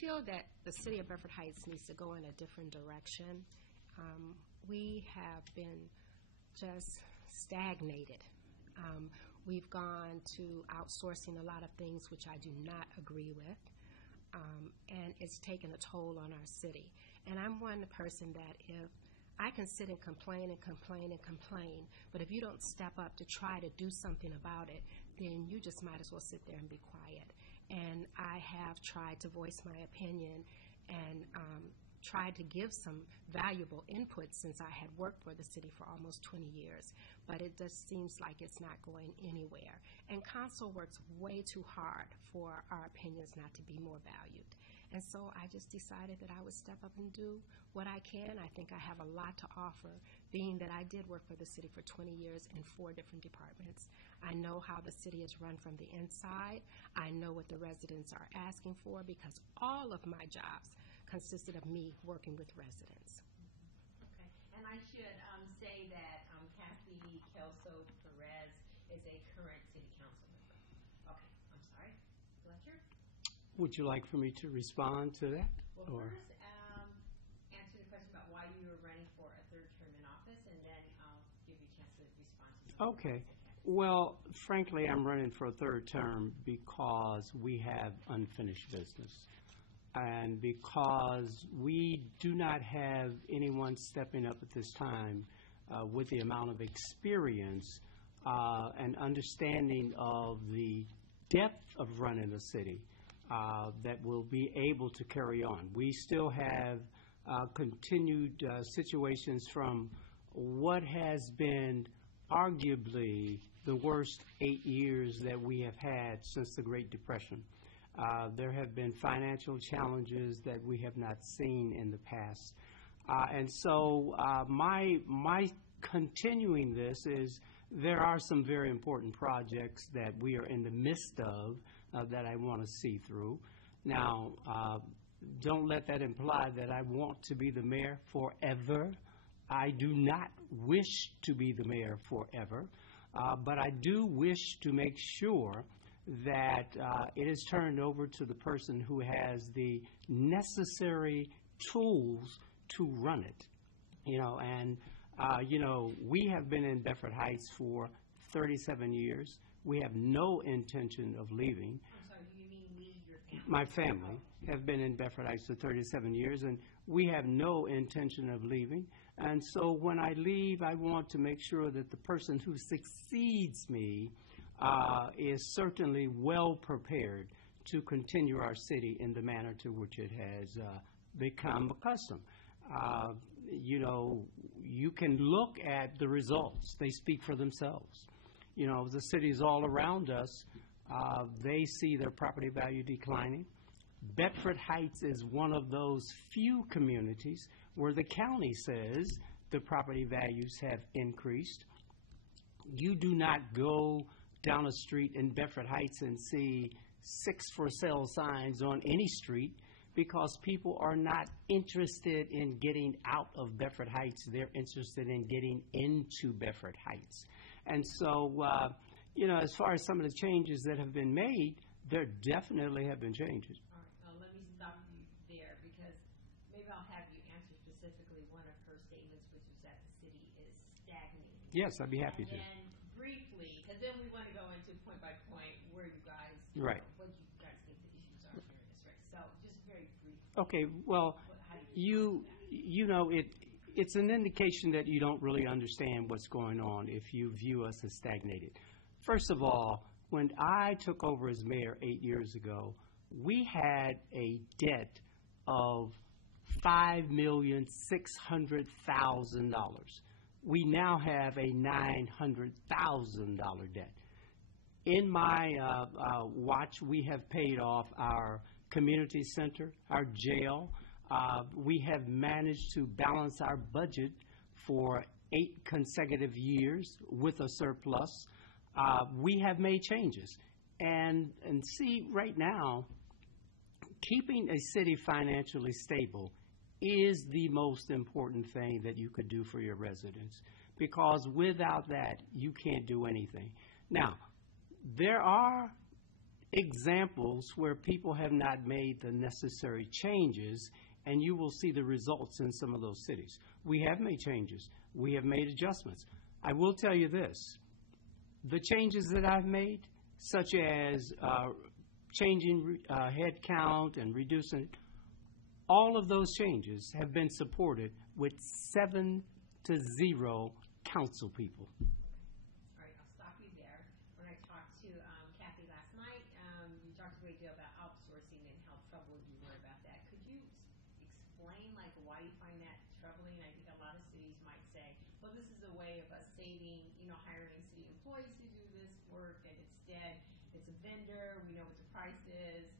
feel that the city of Bedford Heights needs to go in a different direction. We have been just stagnated. We've gone to outsourcing a lot of things which I do not agree with, and it's taken a toll on our city. And I'm one person that if I can sit and complain and complain and complain, but if you don't step up to try to do something about it, then you just might as well sit there and be quiet. And I have tried to voice my opinion and tried to give some valuable input since I had worked for the city for almost 20 years, but it just seems like it's not going anywhere. And council works way too hard for our opinions not to be more valued. And so I just decided that I would step up and do what I can. I think I have a lot to offer, being that I did work for the city for 20 years in 4 different departments. I know how the city is run from the inside. I know what the residents are asking for, because all of my jobs consisted of me working with residents. Okay, and I should say that Kathie Kelso-Perez is a current city council member. Okay, I'm sorry. Fletcher? Would you like for me to respond to that? Well, first, answer the question about why you were running for a 3rd term in office, and then I'll give you a chance to respond to some Okay. Well, frankly, I'm running for a 3rd term because we have unfinished business, and because we do not have anyone stepping up at this time with the amount of experience and understanding of the depth of running a city that will be able to carry on. We still have continued situations from what has been arguably the worst 8 years that we have had since the Great Depression. There have been financial challenges that we have not seen in the past. And so my continuing this is there are some very important projects that we are in the midst of that I want to see through. Now, don't let that imply that I want to be the mayor forever. I do not wish to be the mayor forever, but I do wish to make sure that it is turned over to the person who has the necessary tools to run it. We have been in Bedford Heights for 37 years. We have no intention of leaving. I'm sorry, do you mean me, your family? My family have been in Bedford Heights for 37 years, and we have no intention of leaving. And so when I leave, I want to make sure that the person who succeeds me is certainly well prepared to continue our city in the manner to which it has become accustomed. You can look at the results. They speak for themselves. The cities all around us, they see their property value declining. Bedford Heights is one of those few communities where the county says the property values have increased. You do not go down a street in Bedford Heights and see 6 for sale signs on any street, because people are not interested in getting out of Bedford Heights. They're interested in getting into Bedford Heights. And so, as far as some of the changes that have been made, there definitely have been changes. All right, let me stop you there, because maybe I'll have you answer specifically one of her statements, which is that the city is stagnating. Yes, I'd be happy to. And briefly, because then we want to go into point by point where you guys, right, what you guys think the issues are here in this race. So just very briefly. Okay, well, it's an indication that you don't really understand what's going on if you view us as stagnated. First of all, when I took over as mayor 8 years ago, we had a debt of $5,600,000. We now have a $900,000 debt. In my watch, we have paid off our community center, our jail. We have managed to balance our budget for 8 consecutive years with a surplus. We have made changes. And see, right now, keeping a city financially stable is the most important thing that you could do for your residents, because without that, you can't do anything. Now, there are examples where people have not made the necessary changes, and you will see the results in some of those cities. We have made changes. We have made adjustments. I will tell you this. The changes that I've made, such as changing head count and reducing, all of those changes have been supported with 7-0 council people. All right, I'll stop you there. When I talked to Kathie last night, we talked a great deal about outsourcing and how troubled you were about that. Could you explain, like, why you find that troubling? I think a lot of cities might say, well, this is a way of us saving, hiring city employees to do this work, and instead it's a vendor, we know what the price is,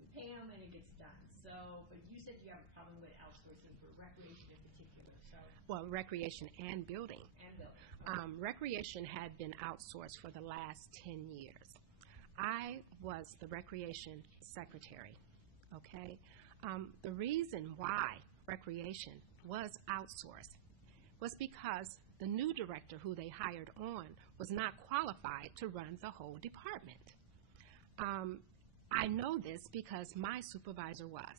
we pay them, and it gets done. So, but you said you have a problem with outsourcing for recreation in particular. So, Well, recreation and building. Recreation had been outsourced for the last 10 years. I was the recreation secretary, okay? The reason why recreation was outsourced was because the new director who they hired on was not qualified to run the whole department. I know this because my supervisor was.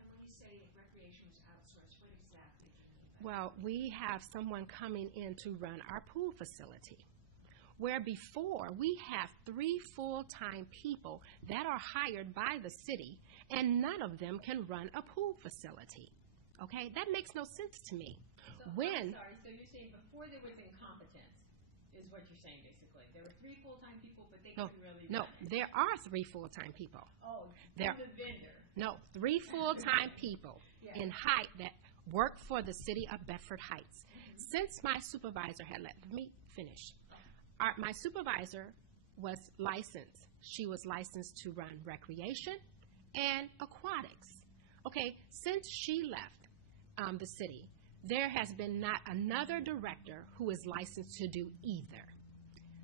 And when you say recreation was outsourced, what exactly do you mean by Well, we have someone coming in to run our pool facility, where before we have 3 full-time people that are hired by the city, and none of them can run a pool facility. Okay? That makes no sense to me. So, I'm sorry, so you're saying before there was incompetence, is what you're saying basically. There were 3 full-time people, but they couldn't really No, run it. there are 3 full-time people. Oh, There- from the vendor. No, 3 full-time people Yeah. in Height that work for the city of Bedford Heights. Since my supervisor had let me finish. My supervisor was licensed. She was licensed to run recreation and aquatics. Okay, since she left the city, there has been not another director who is licensed to do either.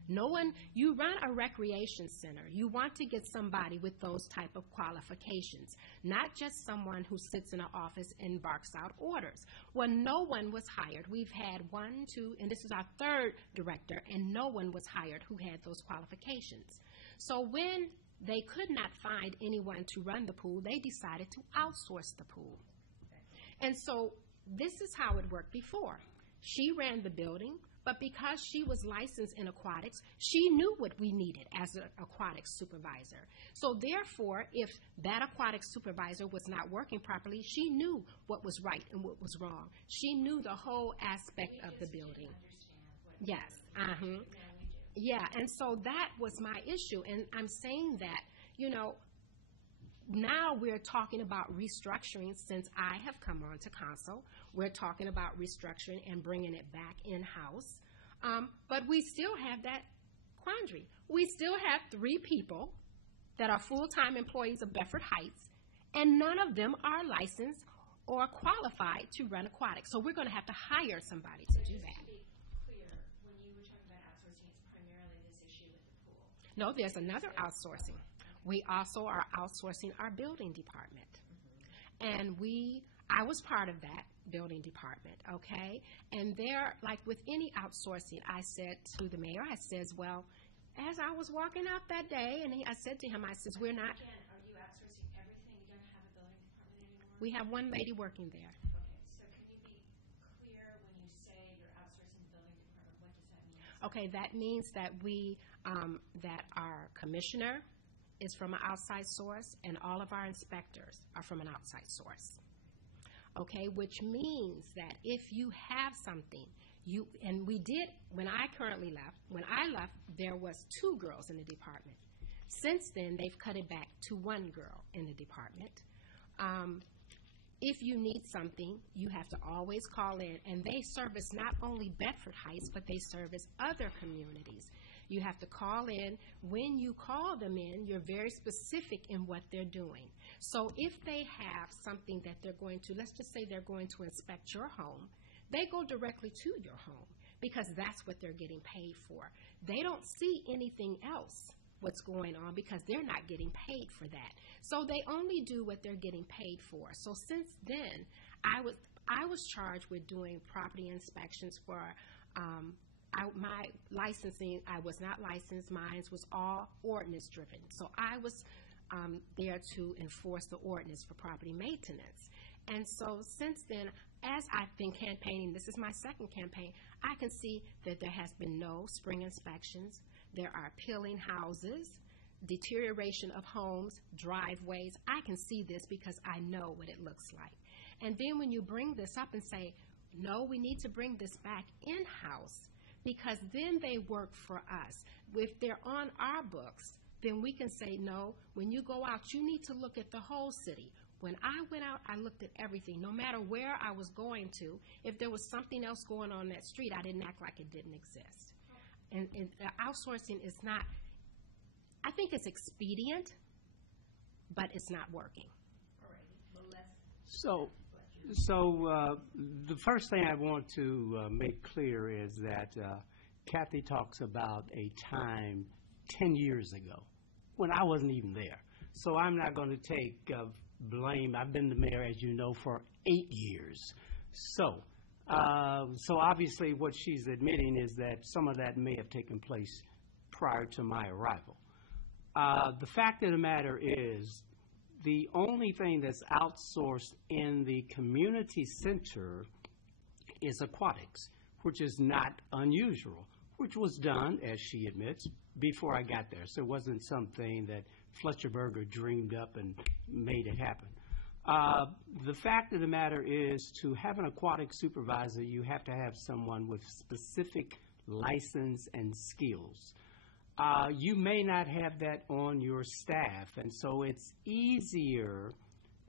No one, you run a recreation center, you want to get somebody with those type of qualifications, not just someone who sits in an office and barks out orders. Well, no one was hired. We've had 1, 2, and this is our 3rd director, and no one was hired who had those qualifications. So when they could not find anyone to run the pool, they decided to outsource the pool. And so this is how it worked before. She ran the building, but because she was licensed in aquatics, she knew what we needed as an aquatics supervisor. So therefore, if that aquatics supervisor was not working properly, she knew what was right and what was wrong. She knew the whole aspect of the building. Yes. Yeah, and so that was my issue. And I'm saying that, now we're talking about restructuring since I have come on to council. We're talking about restructuring and bringing it back in-house. But we still have that quandary. We still have 3 people that are full-time employees of Bedford Heights, and none of them are licensed or qualified to run aquatics. So we're going to have to hire somebody to do that. To be clear, when you were talking about outsourcing, it's primarily this issue with the pool. No, there's another outsourcing. We also are outsourcing our building department. And I was part of that building department, okay? And there, like with any outsourcing, I said to the mayor, I says, well, as I was walking out that day, and I said to him, I says, we're not. Again, are you outsourcing everything? You don't have a building department anymore? We have 1 lady working there. Okay, so can you be clear when you say you're outsourcing the building department, what does that mean? Okay, that means that that our commissioner is from an outside source, and all of our inspectors are from an outside source. Okay, which means that if you have something, and we did, when I left, there was 2 girls in the department. Since then, they've cut it back to 1 girl in the department. If you need something, you have to always call in, and they service not only Bedford Heights, but they service other communities. You have to call in. When you call them in, you're very specific in what they're doing. So if they have something that they're going to, let's just say they're going to inspect your home, they go directly to your home because that's what they're getting paid for. They don't see anything else what's going on because they're not getting paid for that. So they only do what they're getting paid for. So since then, I was charged with doing property inspections for my licensing, I was not licensed. Mine was all ordinance driven. So I was there to enforce the ordinance for property maintenance. And so since then, as I've been campaigning, this is my second campaign, I can see that there has been no spring inspections. There are peeling houses, deterioration of homes, driveways. I can see this because I know what it looks like. And then when you bring this up and say, no, we need to bring this back in-house, because then they work for us. If they're on our books, then we can say, no, when you go out, you need to look at the whole city. When I went out, I looked at everything, no matter where I was going to. If there was something else going on that street, I didn't act like it didn't exist. And outsourcing is not, I think it's expedient, but it's not working. All right. Well, let's. So the first thing I want to make clear is that Kathie talks about a time 10 years ago when I wasn't even there. So I'm not going to take blame. I've been the mayor, as you know, for 8 years. So obviously what she's admitting is that some of that may have taken place prior to my arrival. The fact of the matter is, the only thing that's outsourced in the community center is aquatics, which is not unusual, which was done, as she admits, before I got there. So it wasn't something that Fletcher Berger dreamed up and made it happen. The fact of the matter is, to have an aquatic supervisor, you have to have someone with specific license and skills. You may not have that on your staff, and so it's easier,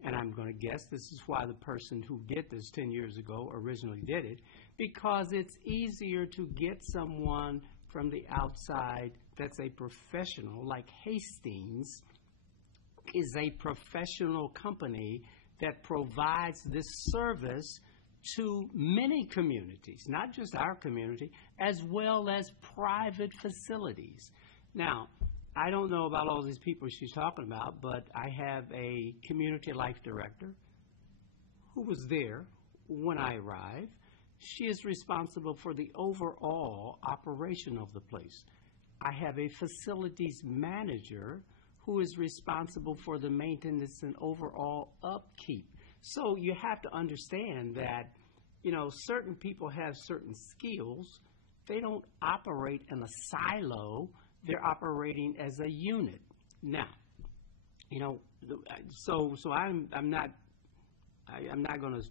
and I'm going to guess this is why the person who did this 10 years ago originally did it, because it's easier to get someone from the outside that's a professional, like Hastings is a professional company that provides this service to many communities, not just our community, as well as private facilities. Now, I don't know about all these people she's talking about, but I have a community life director who was there when I arrived. She is responsible for the overall operation of the place. I have a facilities manager who is responsible for the maintenance and overall upkeep. So you have to understand that, you know, certain people have certain skills. They don't operate in a silo. They're operating as a unit. Now, you know, so I'm not going to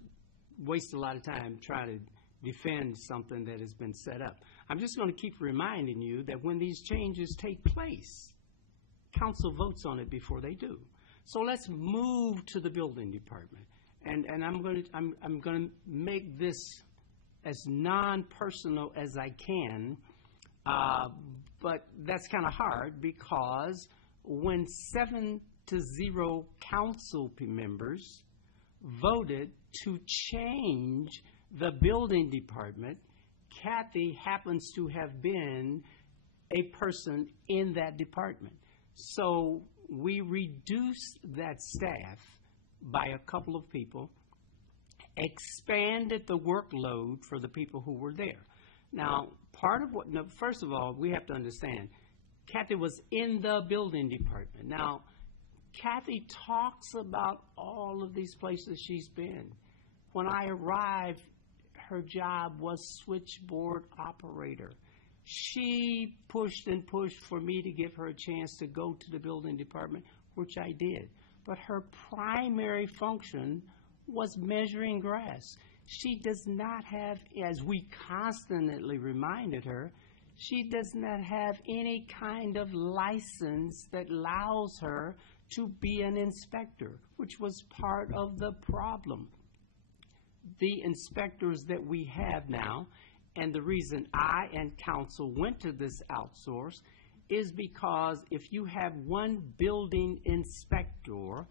waste a lot of time trying to defend something that has been set up. I'm just going to keep reminding you that when these changes take place, council votes on it before they do. So let's move to the building department, and I'm going to make this as non-personal as I can, but that's kind of hard, because when 7-0 council members voted to change the building department, Kathie happens to have been a person in that department. So we reduced that staff by a couple of people, expanded the workload for the people who were there. Now, first of all, we have to understand, Kathie was in the building department. Now, Kathie talks about all of these places she's been. When I arrived, her job was switchboard operator. She pushed and pushed for me to give her a chance to go to the building department, which I did. But her primary function was measuring grass. She does not have, as we constantly reminded her, she does not have any kind of license that allows her to be an inspector, which was part of the problem. The inspectors that we have now, and the reason I and council went to this outsource, is because if you have one building inspector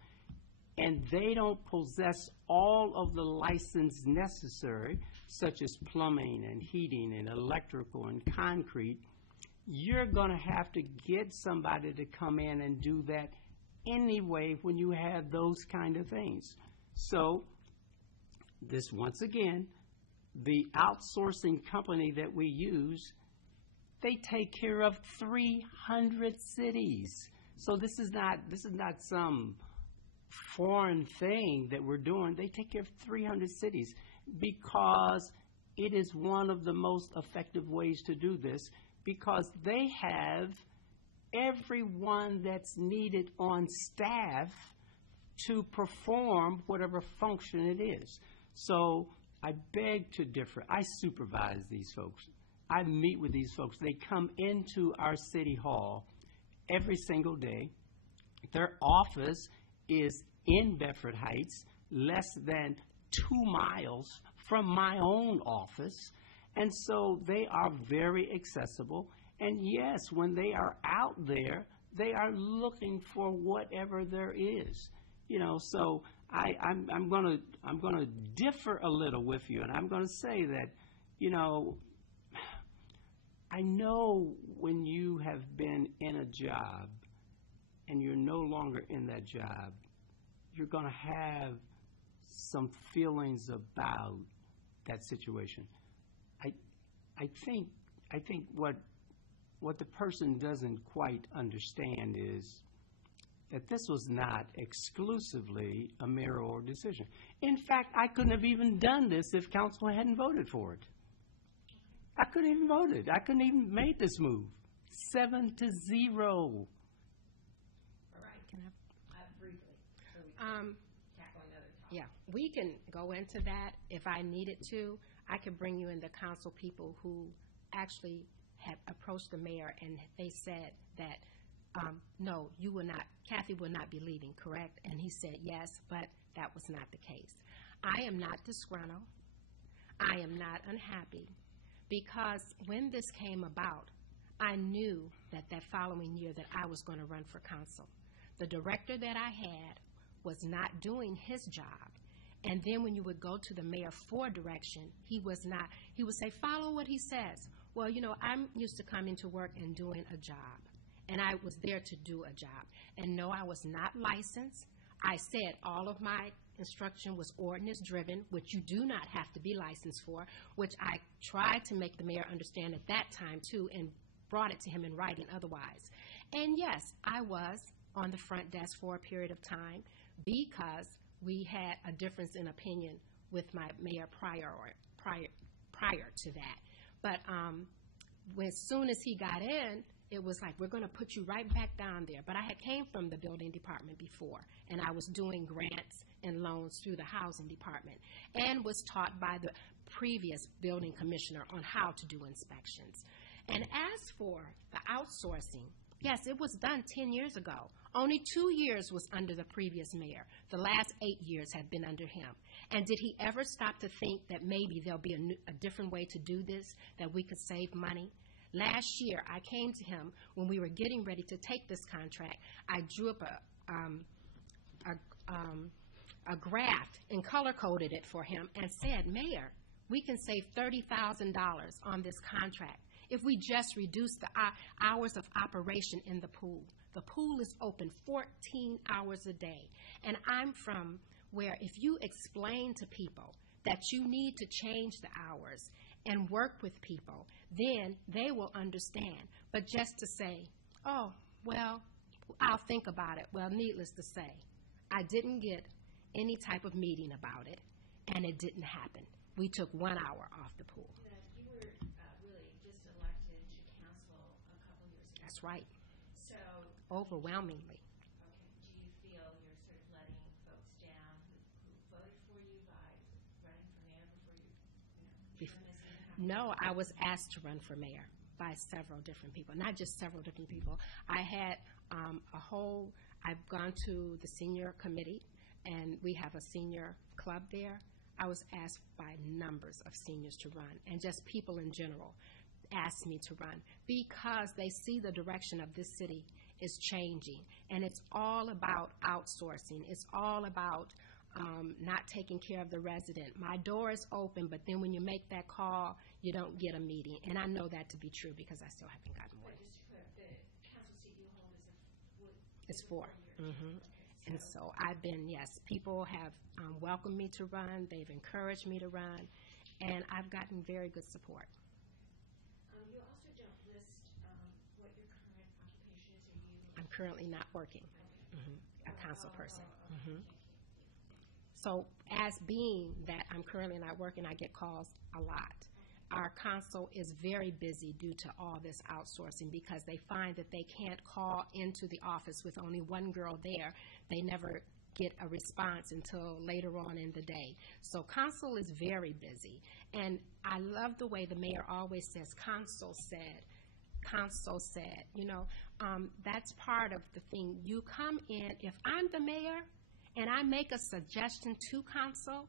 and they don't possess all of the license necessary, such as plumbing and heating and electrical and concrete, you're going to have to get somebody to come in and do that anyway when you have those kind of things. So this, once again, the outsourcing company that we use They take care of 300 cities. So this is not some foreign thing that we're doing. They take care of 300 cities because it is one of the most effective ways to do this, because they have everyone that's needed on staff to perform whatever function it is. So I beg to differ. I supervise these folks. I meet with these folks. They come into our city hall every single day. Their office is in Bedford Heights, less than 2 miles from my own office. And so they are very accessible. And yes, when they are out there, they are looking for whatever there is. So I'm gonna differ a little with you, and I'm gonna say that, I know when you have been in a job and you're no longer in that job, you're gonna have some feelings about that situation. I think what the person doesn't quite understand is that this was not exclusively a mayoral decision. In fact, I couldn't have even done this if council hadn't voted for it. I couldn't even vote it. I couldn't even make this move. 7-0. All right. Can Briefly, so we can tackle another topic. Yeah, we can go into that if I needed to. I could bring you in the council people who actually had approached the mayor, and they said that, no, you will not, Kathie will not be leaving, correct? And he said yes, but that was not the case. I am not disgruntled. I am not unhappy, because when this came about, I knew that following year that I was going to run for council. The director that I had was not doing his job. And then when you would go to the mayor for direction, he would say, follow what he says. Well, I'm used to coming to work and doing a job. And I was there to do a job. And no, I was not licensed. I said all of my instruction was ordinance driven, which you do not have to be licensed for, which I tried to make the mayor understand at that time too, and brought it to him in writing otherwise. And yes, I was on the front desk for a period of time because we had a difference in opinion with my mayor prior to that. But as soon as he got in, it was like, we're going to put you right back down there. But I had came from the building department before, and I was doing grants and loans through the housing department, and was taught by the previous building commissioner on how to do inspections. And as for the outsourcing, yes, it was done 10 years ago. Only 2 years was under the previous mayor. The last 8 years had been under him. And did he ever stop to think that maybe there'll be a different way to do this, that we could save money? Last year, I came to him when we were getting ready to take this contract. I drew up a graph and color-coded it for him and said, Mayor, we can save $30,000 on this contract if we just reduce the hours of operation in the pool. The pool is open 14 hours a day. And I'm from where if you explain to people that you need to change the hours and work with people, then they will understand. But just to say, oh, well, I'll think about it. Well, needless to say, I didn't get any type of meeting about it, and it didn't happen. We took 1 hour off the pool. You were really just elected to council a couple years ago. That's right. So, overwhelmingly. Okay. Do you feel you're sort of letting folks down who voted for you by running for mayor before you No, I was asked to run for mayor by several different people, not just several different people. I had I've gone to the senior committee, and we have a senior club there. I was asked by numbers of seniors to run, and just people in general asked me to run because they see the direction of this city is changing, and it's all about outsourcing. It's all about not taking care of the resident. My door is open, but then when you make that call, you don't get a meeting. And I know that to be true because I still haven't gotten one. Just to put the council seat you hold is 4. Mm-hmm. And so I've been, yes, people have welcomed me to run. They've encouraged me to run, and I've gotten very good support. You also don't list currently not working, a council person. So as being that I'm currently not working, I get calls a lot. Our council is very busy due to all this outsourcing because they find that they can't call into the office with only one girl there. They never get a response until later on in the day. So council is very busy. And I love the way the mayor always says, council said. Council said, you know, that's part of the thing. You come in, if I'm the mayor and I make a suggestion to council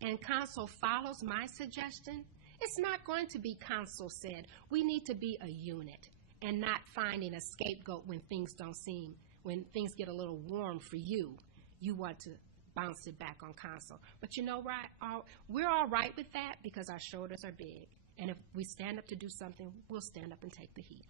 and council follows my suggestion, it's not going to be council said. We need to be a unit and not finding a scapegoat when things don't seem, when things get a little warm for you. You want to bounce it back on council. But you know, right, we're all right with that because our shoulders are big. And if we stand up to do something, we'll stand up and take the heat.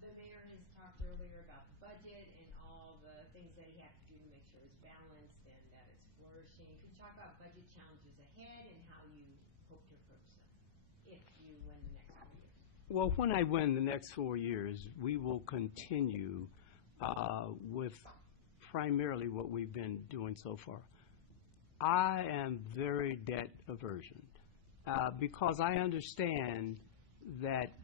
The mayor has talked earlier about the budget and all the things that he has to do to make sure it's balanced and that it's flourishing. Could you talk about budget challenges ahead and how you hope to approach them if you win the next 4 years? Well, when I win the next 4 years, we will continue with primarily what we've been doing so far. I am very debt aversion because I understand that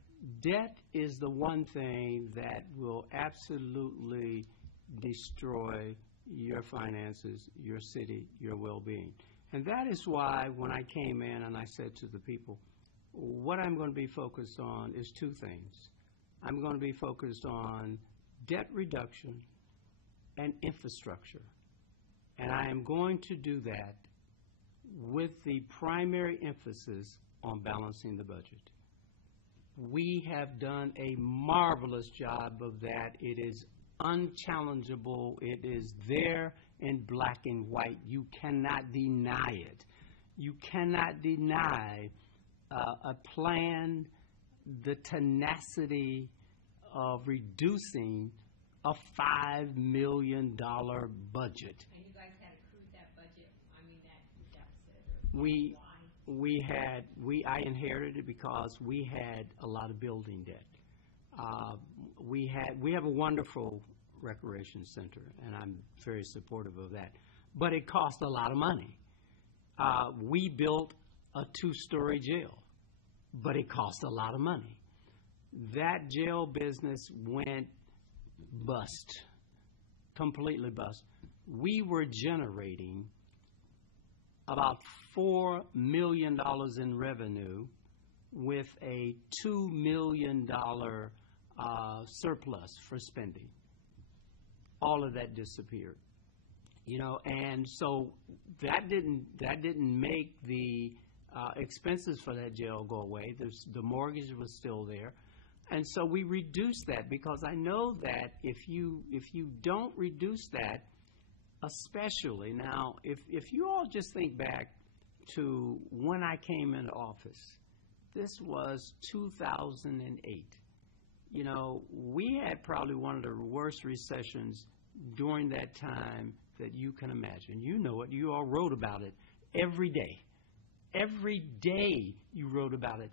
debt is the one thing that will absolutely destroy your finances, your city, your well-being. And that is why when I came in and I said to the people, what I'm going to be focused on is two things. I'm going to be focused on debt reduction and infrastructure. And I am going to do that with the primary emphasis on balancing the budget. We have done a marvelous job of that. It is unchallengeable. It is there in black and white. You cannot deny it. You cannot deny a plan, the tenacity of reducing a $5 million budget. And you guys had accrued that budget, that deficit, or why? I inherited it because we had a lot of building debt. We have a wonderful recreation center, and I'm very supportive of that. But it cost a lot of money. We built a 2-story jail, but it cost a lot of money. That jail business went bust, completely bust. We were generating about $4 million in revenue with a $2 million surplus for spending. All of that disappeared, you know, and so that didn't make the expenses for that jail go away. The mortgage was still there. And so we reduced that because I know that if you don't reduce that, especially now, if you all just think back to when I came into office, this was 2008. You know, we had probably one of the worst recessions during that time that you can imagine. You know it. You all wrote about it every day. Every day you wrote about it.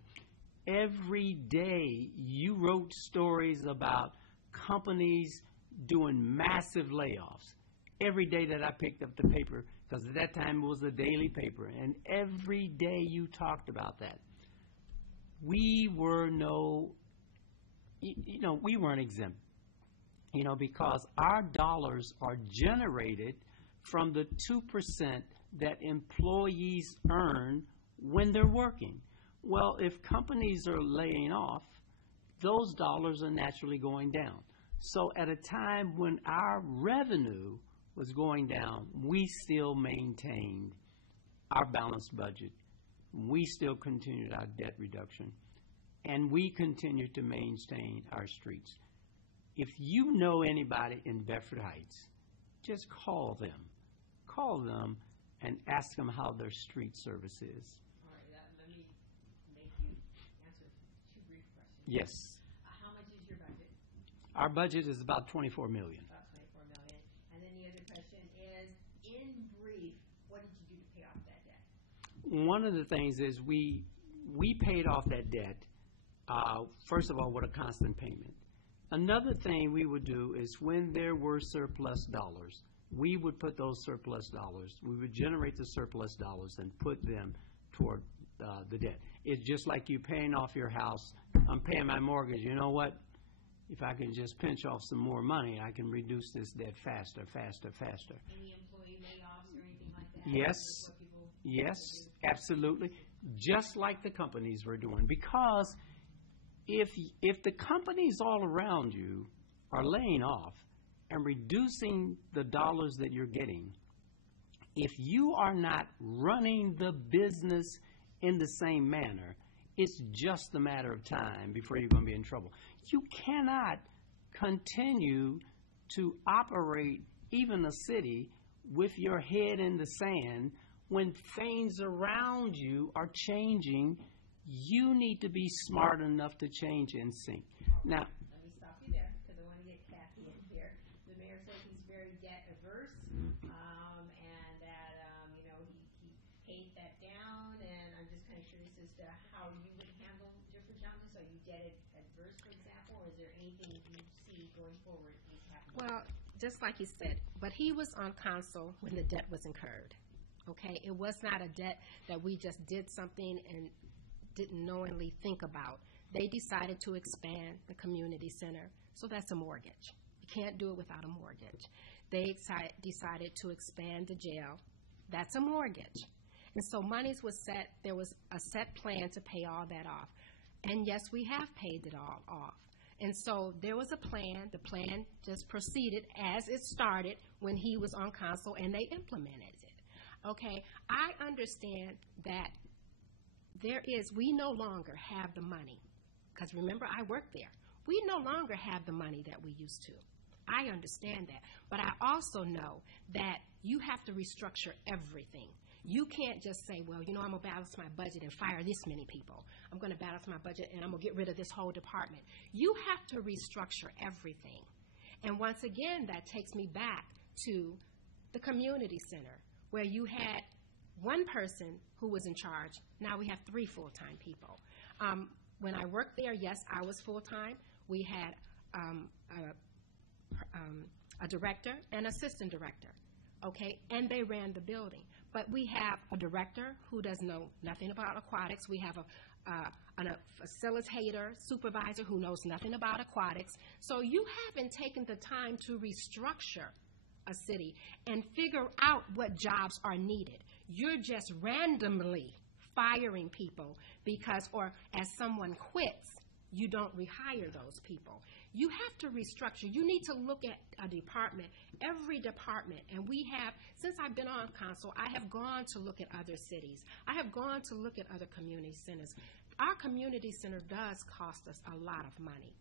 Every day you wrote stories about companies doing massive layoffs. Every day that I picked up the paper, because at that time it was a daily paper, and every day you talked about that. We were we weren't exempt, because our dollars are generated from the 2% that employees earn when they're working. Well, if companies are laying off, those dollars are naturally going down. So at a time when our revenue was going down, we still maintained our balanced budget. We still continued our debt reduction. And we continued to maintain our streets. If you know anybody in Bedford Heights, just call them. Call them and ask them how their street service is. Let me make you answer 2 brief questions. Yes. How much is your budget? Our budget is about $24 million. About $24 million. And then the other question is, in brief, what did you do to pay off that debt? One of the things is we paid off that debt, first of all, with a constant payment. Another thing we would do is when there were surplus dollars, we would put those surplus dollars, we would generate the surplus dollars and put them toward the debt. It's just like you paying off your house. I'm paying my mortgage. You know what? If I can just pinch off some more money, I can reduce this debt faster. Any employee layoffs or anything like that? Yes, yes, absolutely. Just like the companies were doing. Because if the companies all around you are laying off and reducing the dollars that you're getting, if you are not running the business in the same manner, it's just a matter of time before you're going to be in trouble. You cannot continue to operate even a city with your head in the sand when things around you are changing. You need to be smart enough to change in sync. Now, let me stop you there because I want to get Kathie in here. The mayor says he's very debt averse, and that he paid that down. And I'm just kind of curious as to how you would handle different challenges. Are you debt adverse, for example, or is there anything you see going forward is happening? Well, just like you said, but he was on council when the debt was incurred. Okay, it was not a debt that we just did something and didn't knowingly think about. They decided to expand the community center, so that's a mortgage. You can't do it without a mortgage. They decided to expand the jail. That's a mortgage. And so monies was set. There was a set plan to pay all that off. And yes, we have paid it all off. And so there was a plan. The plan just proceeded as it started when he was on council, and they implemented it. Okay, I understand that we no longer have the money, because remember, I worked there. We no longer have the money that we used to. I understand that. But I also know that you have to restructure everything. You can't just say, well, I'm going to balance my budget and fire this many people. I'm going to balance my budget and I'm going to get rid of this whole department. You have to restructure everything. And once again, that takes me back to the community center, where you had one person who was in charge. Now we have 3 full-time people. When I worked there, yes, I was full-time. We had a director and assistant director, okay, and they ran the building. But we have a director who does know nothing about aquatics. We have a facilitator, supervisor who knows nothing about aquatics. So you haven't taken the time to restructure a city and figure out what jobs are needed. You're just randomly firing people because, or as someone quits, you don't rehire those people. You have to restructure. You need to look at a department, every department, and we have, since I've been on council, I have gone to look at other cities. I have gone to look at other community centers. Our community center does cost us a lot of money.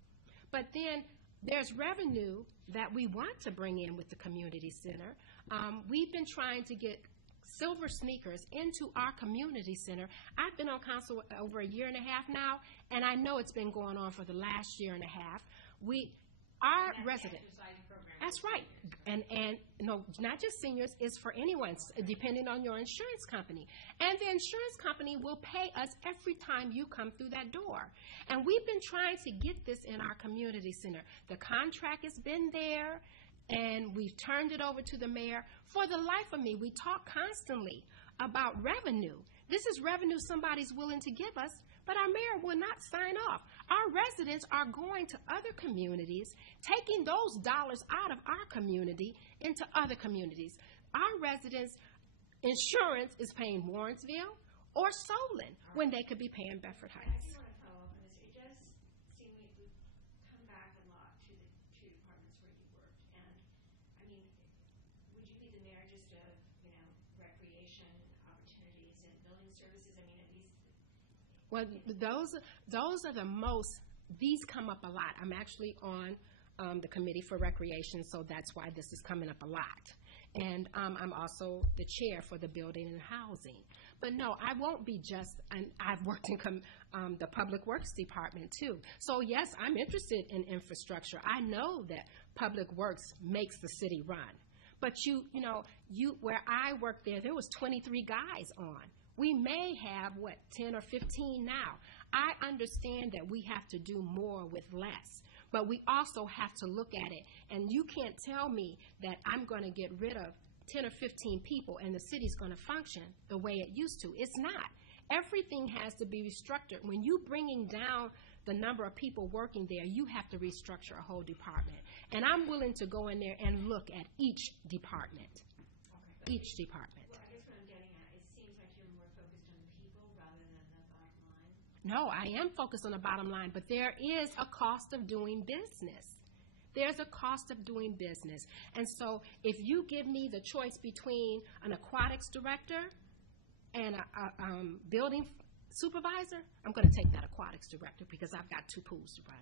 But then there's revenue that we want to bring in with the community center. We've been trying to get silver sneakers into our community center. I've been on council over 1.5 years now, and I know it's been going on for the last 1.5 years. Our residents, that's right, and no, not just seniors, it's for anyone, depending on your insurance company. And the insurance company will pay us every time you come through that door. And we've been trying to get this in our community center. The contract has been there, and we've turned it over to the mayor. For the life of me, we talk constantly about revenue. This is revenue somebody's willing to give us, but our mayor will not sign off. Our residents are going to other communities, taking those dollars out of our community into other communities. Our residents' insurance is paying Warrensville or Solon when they could be paying Bedford Heights. I want to follow up on this. It does seem like we've come back a lot to the 2 departments where you worked. And, I mean, would you be the mayor just of, recreation opportunities and building services? I mean, at least. Well, those are the most, these come up a lot. I'm actually on the committee for recreation, so that's why this is coming up a lot. And I'm also the chair for the building and housing. But no, I won't be just, and I've worked in the public works department too. So yes, I'm interested in infrastructure. I know that public works makes the city run. But where I worked there was 23 guys on. We may have, 10 or 15 now. I understand that we have to do more with less. But we also have to look at it. And you can't tell me that I'm going to get rid of 10 or 15 people and the city's going to function the way it used to. It's not. Everything has to be restructured. When you're bringing down the number of people working there, you have to restructure a whole department. And I'm willing to go in there and look at each department. Okay. Each department. Well, I guess what I'm getting at, it seems like you're more focused on the people rather than the bottom line. No, I am focused on the bottom line, but there is a cost of doing business. There's a cost of doing business. And so if you give me the choice between an aquatics director and a building supervisor, I'm going to take that aquatics director because I've got 2 pools to run.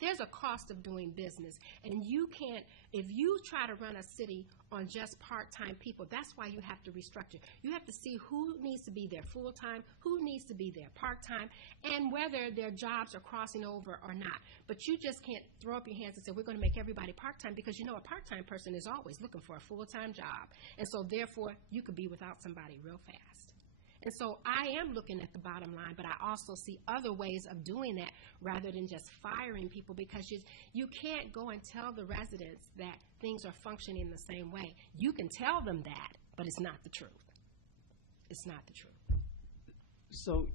There's a cost of doing business, and you can't, if you try to run a city on just part-time people, that's why you have to restructure. You have to see who needs to be there full-time, who needs to be there part-time, and whether their jobs are crossing over or not. But you just can't throw up your hands and say, we're going to make everybody part-time, because you know a part-time person is always looking for a full-time job. And so therefore, you could be without somebody real fast. And so I am looking at the bottom line, but I also see other ways of doing that rather than just firing people, because you can't go and tell the residents that things are functioning the same way. You can tell them that, but it's not the truth. It's not the truth. So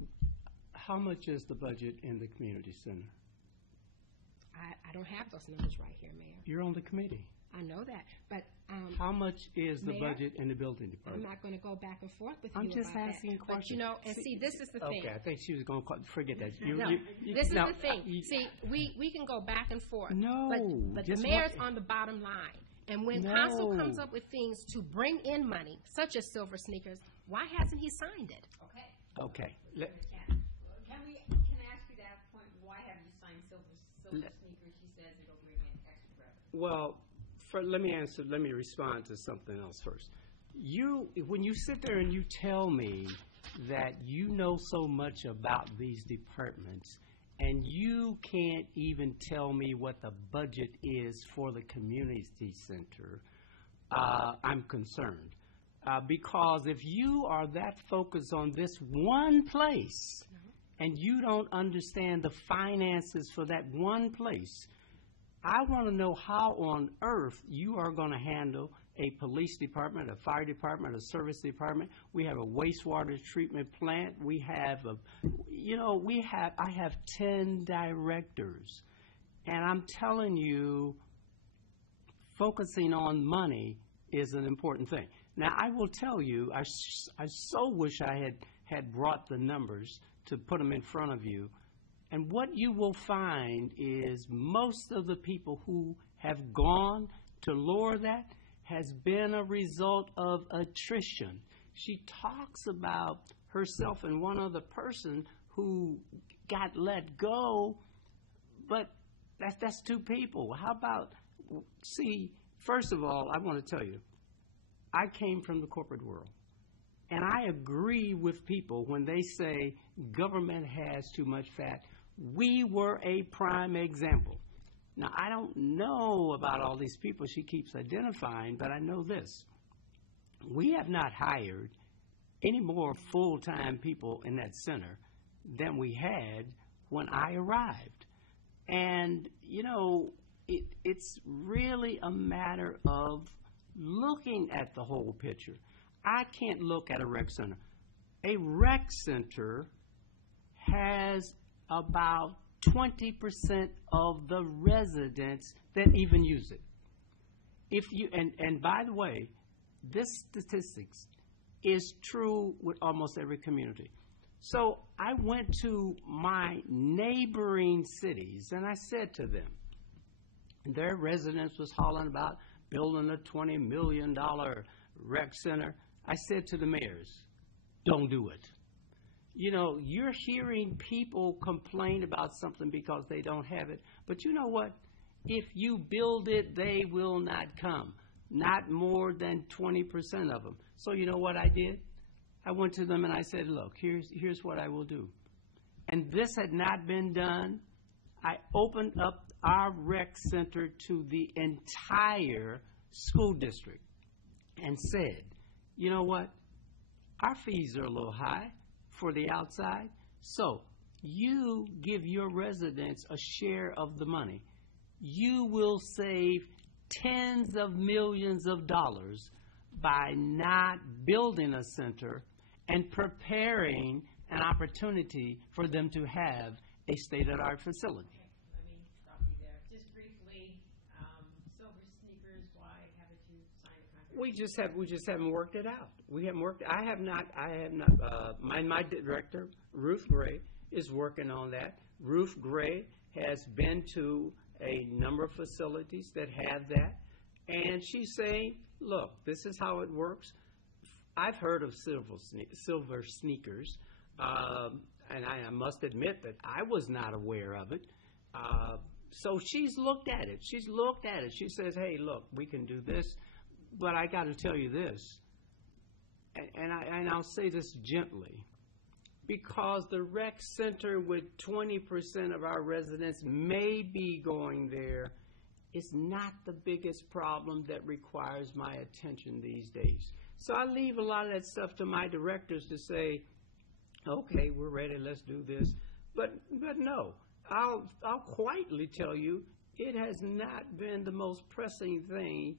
how much is the budget in the community center? I don't have those numbers right here, Mayor. You're on the committee. I know that, but how much is the Mayor, budget in the building I'm department? not going to go back and forth with I'm you just about asking that. questions. But you know, and see, this is the thing. Okay, I think she was going to forget that. No, this is the thing. See, we can go back and forth. No, but the just mayor's on the bottom line. And when council comes up with things to bring in money, such as Silver Sneakers, why hasn't he signed it? Okay. Okay. Can I ask you that point? Why have you signed Silver Sneakers? She says it'll bring in extra revenue. Well, let me respond to something else first. When you sit there and you tell me that you know so much about these departments and you can't even tell me what the budget is for the community center, I'm concerned. Because if you are that focused on this one place and you don't understand the finances for that one place, I want to know how on earth you are going to handle a police department, a fire department, a service department. We have a wastewater treatment plant. We have I have 10 directors. And I'm telling you, focusing on money is an important thing. Now, I will tell you, I so wish I had brought the numbers to put them in front of you. And what you will find is most of the people who have gone to lower that has been a result of attrition. She talks about herself and one other person who got let go, but that's 2 people. How about, see, first of all, I want to tell you, I came from the corporate world. And I agree with people when they say government has too much fat. We were a prime example. Now, I don't know about all these people she keeps identifying, but I know this. We have not hired any more full-time people in that center than we had when I arrived. And, you know, it's really a matter of looking at the whole picture. I can't look at a rec center. A rec center has about 20% of the residents that even use it. If you and by the way, this statistics is true with almost every community. So I went to my neighboring cities and I said to them, their residents was hollering about building a $20 million rec center. I said to the mayors, don't do it. You know, you're hearing people complain about something because they don't have it. But you know what? If you build it, they will not come. Not more than 20% of them. So you know what I did? I went to them and I said, look, here's what I will do. And this had not been done. I opened up our rec center to the entire school district and said, you know what? Our fees are a little high for the outside. So you give your residents a share of the money. you will save tens of millions of dollars by not building a center and preparing an opportunity for them to have a state-of-the-art facility. Let me stop you there. Just briefly, Silver Sneakers, why haven't you signed a contract? We just haven't worked it out. We haven't worked. I have not. My director, Ruth Gray, is working on that. Ruth Gray has been to a number of facilities that have that, and she's saying, look, this is how it works. I've heard of Silver Sneakers, and I must admit that I was not aware of it. So she's looked at it. She says, hey, look, we can do this, but I got to tell you this, and I'll say this gently, because the rec center with 20% of our residents may be going there is not the biggest problem that requires my attention these days. So I leave a lot of that stuff to my directors to say, okay, we're ready, let's do this. But no, I'll quietly tell you, it has not been the most pressing thing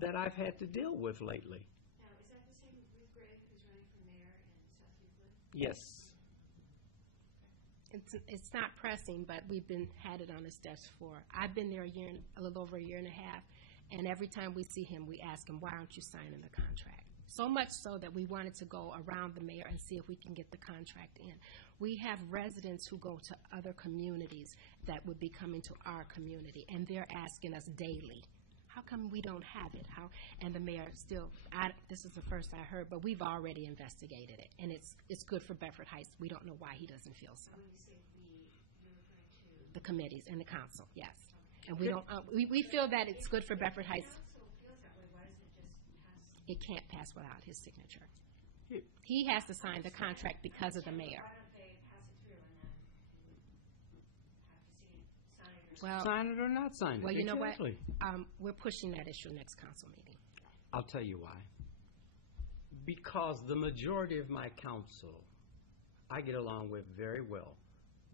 that I've had to deal with lately. Now, is that the same with Ruth Gray, who's running for mayor in South Euclid? Yes. It's not pressing, but we've had it on his desk for. I've been there a little over a year and a half, and every time we see him, we ask him, why aren't you signing the contract? So much so that we wanted to go around the mayor and see if we can get the contract in. We have residents who go to other communities that would be coming to our community, and they're asking us daily, how come we don't have it? And the mayor still, this is the first I heard, but we've already investigated it, and it's good for Bedford Heights. We don't know why he doesn't feel so. When you say we, you're referring to? The committees and the council, yes. And we don't. We feel that it's good for Bedford Heights. If the council feels that way, why doesn't it just pass? It can't pass without his signature. He has to sign the contract because of the mayor. Why don't they pass it through and then you would have to sign it or Well, Sign it or not sign it. well, you know what? Exactly. We're pushing that issue next council meeting. I'll tell you why. Because the majority of my council, I get along with very well.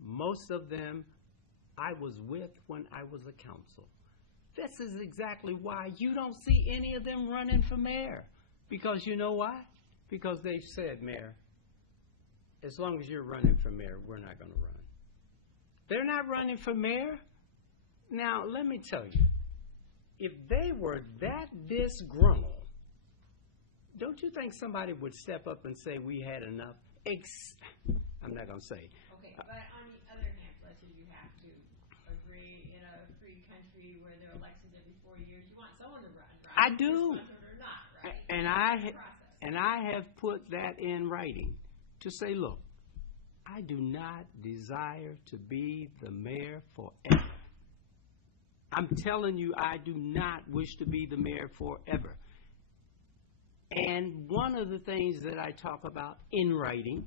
Most of them I was with when I was a council. This is exactly why you don't see any of them running for mayor. Because you know why? Because they've said, Mayor, as long as you're running for mayor, we're not going to run. They're not running for mayor. Now, let me tell you, if they were that disgruntled, don't you think somebody would step up and say we had enough? I'm not going to say. Okay, but on the other hand, Fletcher, you have to agree in a free country where there are elections every 4 years, you want someone to run, right? I do. Or not, right? And I have put that in writing to say, look, I do not desire to be the mayor forever. I'm telling you, I do not wish to be the mayor forever. And one of the things that I talk about in writing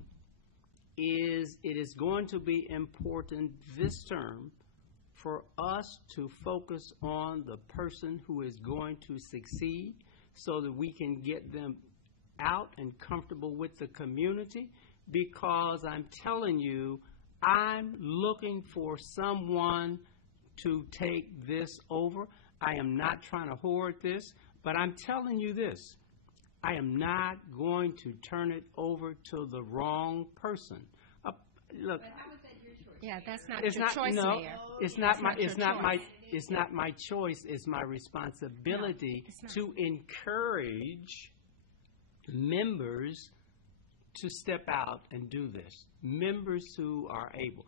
is it is going to be important this term for us to focus on the person who is going to succeed so that we can get them out and comfortable with the community, because I'm telling you, I'm looking for someone to take this over. I am not trying to hoard this, but I'm telling you this. I am not going to turn it over to the wrong person. Look, But how is that your choice? Yeah, that's not it's your not, choice, no, Mayor. it's not That's my, not your it's not my, choice. it's not my choice. It's my responsibility it's not. to encourage members to step out and do this. Members who are able.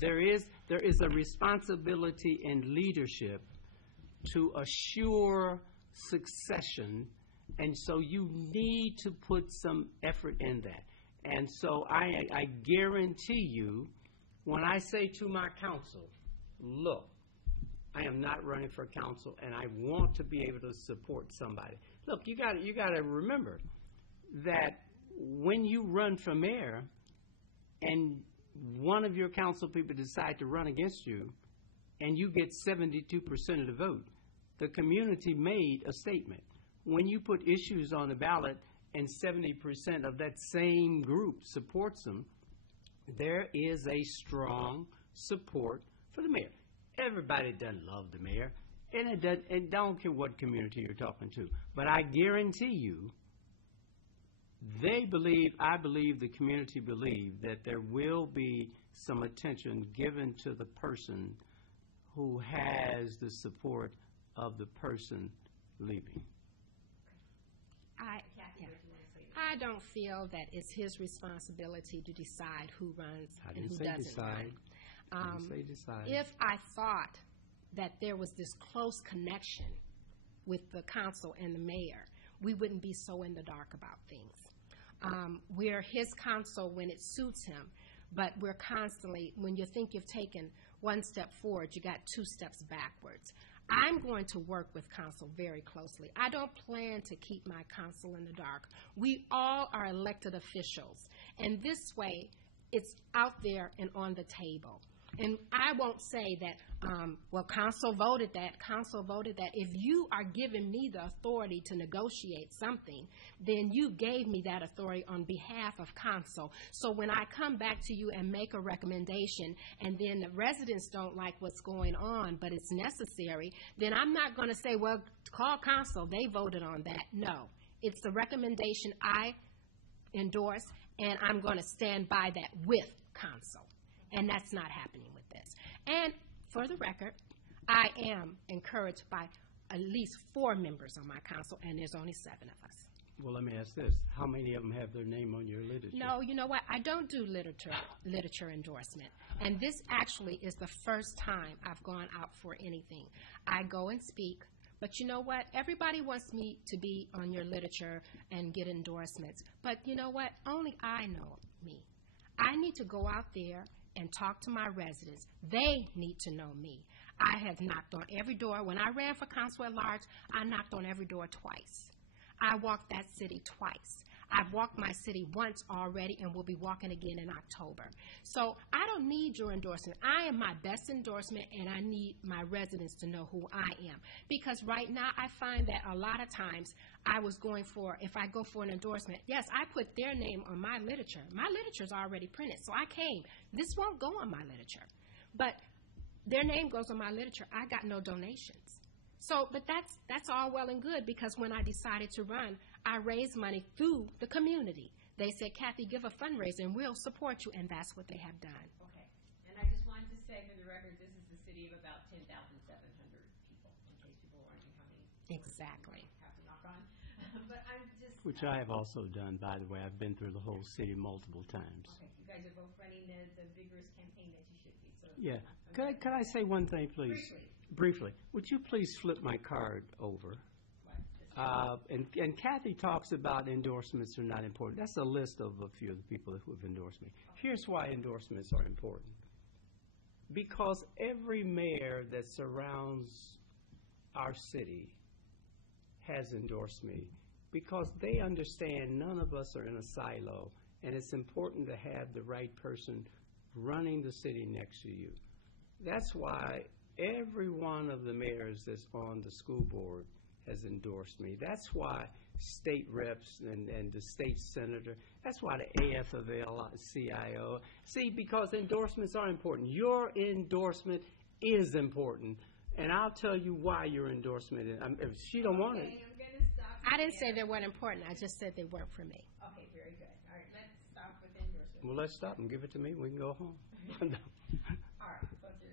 There is a responsibility in leadership to assure succession, and so you need to put some effort in that. And so I guarantee you, when I say to my council, look, I am not running for council, and I want to be able to support somebody. Look, you got to remember that when you run for mayor and one of your council people decide to run against you and you get 72% of the vote, the community made a statement. When you put issues on the ballot and 70% of that same group supports them, there is a strong support for the mayor. Everybody doesn't love the mayor, and it don't care what community you're talking to. But I guarantee you, I believe the community believe that there will be some attention given to the person who has the support of the person leaving. I don't feel that it's his responsibility to decide who runs I and didn't who say doesn't decide. run. I didn't say decide. If I thought that there was this close connection with the council and the mayor, we wouldn't be so in the dark about things. We're his council when it suits him, but we're constantly, when you think you've taken one step forward, you got 2 steps backwards. I'm going to work with council very closely. I don't plan to keep my council in the dark. We all are elected officials, and this way it's out there and on the table. And I won't say that, well, council voted that. Council voted that. If you are giving me the authority to negotiate something, then you gave me that authority on behalf of council. So when I come back to you and make a recommendation, and then the residents don't like what's going on, but it's necessary, then I'm not going to say, well, call council. They voted on that. No. It's the recommendation I endorse, and I'm going to stand by that with council. And that's not happening with this. And for the record, I am encouraged by at least 4 members on my council, and there's only 7 of us. Well, let me ask this. How many of them have their name on your literature? No, you know what? I don't do literature endorsement. And this actually is the first time I've gone out for anything. I go and speak. But you know what? Everybody wants me to be on your literature and get endorsements. But you know what? Only I know me. I need to go out there and talk to my residents. They need to know me. I have knocked on every door. When I ran for council at large, I knocked on every door twice. I walked that city twice. I've walked my city once already and will be walking again in October. So I don't need your endorsement. I am my best endorsement, and I need my residents to know who I am. Because right now I find that a lot of times if I go for an endorsement, yes, I put their name on my literature. My literature is already printed, so I came. This won't go on my literature. But their name goes on my literature. I got no donations. So, but that's all well and good, because when I decided to run, I raised money through the community. They said, Kathie, give a fundraiser and we'll support you, and that's what they have done. Okay. And I just wanted to say for the record, this is a city of about 10,700 people, in case people are wondering how many Exactly. have to knock on. But I'm just... Which I have also done, by the way. I've been through the whole city multiple times. Okay. You guys are both running the vigorous campaign that you should be. So Yeah. okay. Could I say one thing, please? Briefly. Would you please flip my card over? And Kathie talks about endorsements are not important. That's a list of a few of the people who have endorsed me. Here's why endorsements are important. Because every mayor that surrounds our city has endorsed me, because they understand none of us are in a silo, and it's important to have the right person running the city next to you. That's why every one of the mayors that's on the school board has endorsed me. That's why state reps and the state senator, that's why the AFL-CIO. See, because endorsements are important. Your endorsement is important, and I'll tell you why your endorsement is. If she don't want it. Okay, I'm going to stop. I didn't say they weren't important. I just said they weren't for me. Okay, very good. All right, let's stop with endorsements. Well, let's stop and give it to me. We can go home. All right, Fletcher,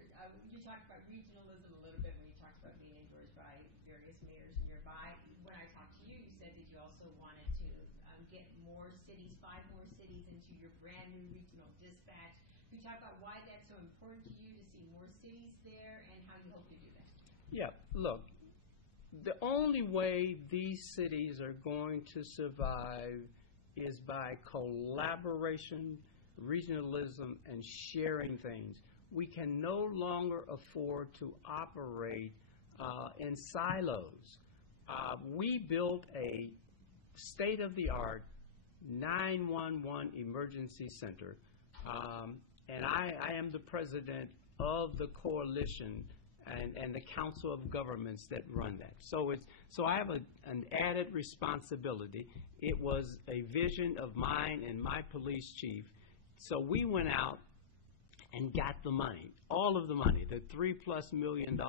you talked about regionalism a little bit when you talked about being endorsed by various mayors nearby. When I talked to you, you said that you also wanted to get more cities, 5 more cities into your brand new regional dispatch. Can you talk about why that's so important to you to see more cities there and how you hope to do that? Yeah, look, the only way these cities are going to survive is by collaboration, regionalism, and sharing things. We can no longer afford to operate in silos. We built a state-of-the-art 911 emergency center, and I am the president of the coalition and the council of governments that run that. So I have an added responsibility. It was a vision of mine and my police chief. So we went out and got the money, all of the money, the $3+ million.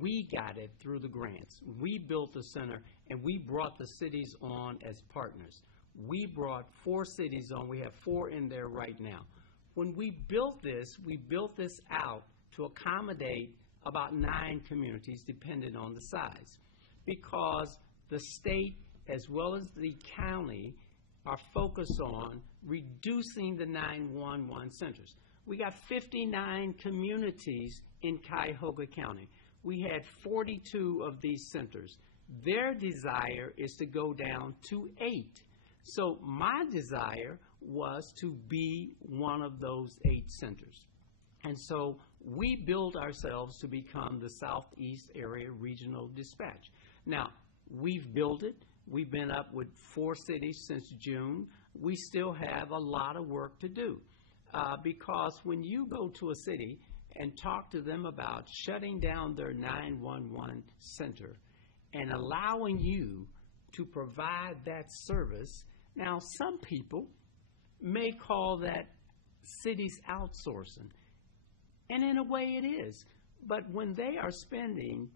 We got it through the grants. We built the center, and we brought the cities on as partners. We brought 4 cities on. We have 4 in there right now. When we built this out to accommodate about 9 communities, depending on the size, because the state as well as the county are focused on reducing the 911 centers. We got 59 communities in Cuyahoga County. We had 42 of these centers. Their desire is to go down to 8. So my desire was to be one of those 8 centers. And so we built ourselves to become the Southeast Area Regional Dispatch. Now, we've built it. We've been up with 4 cities since June. We still have a lot of work to do because when you go to a city and talk to them about shutting down their 911 center and allowing you to provide that service, now some people may call that cities outsourcing, and in a way it is. But when they are spending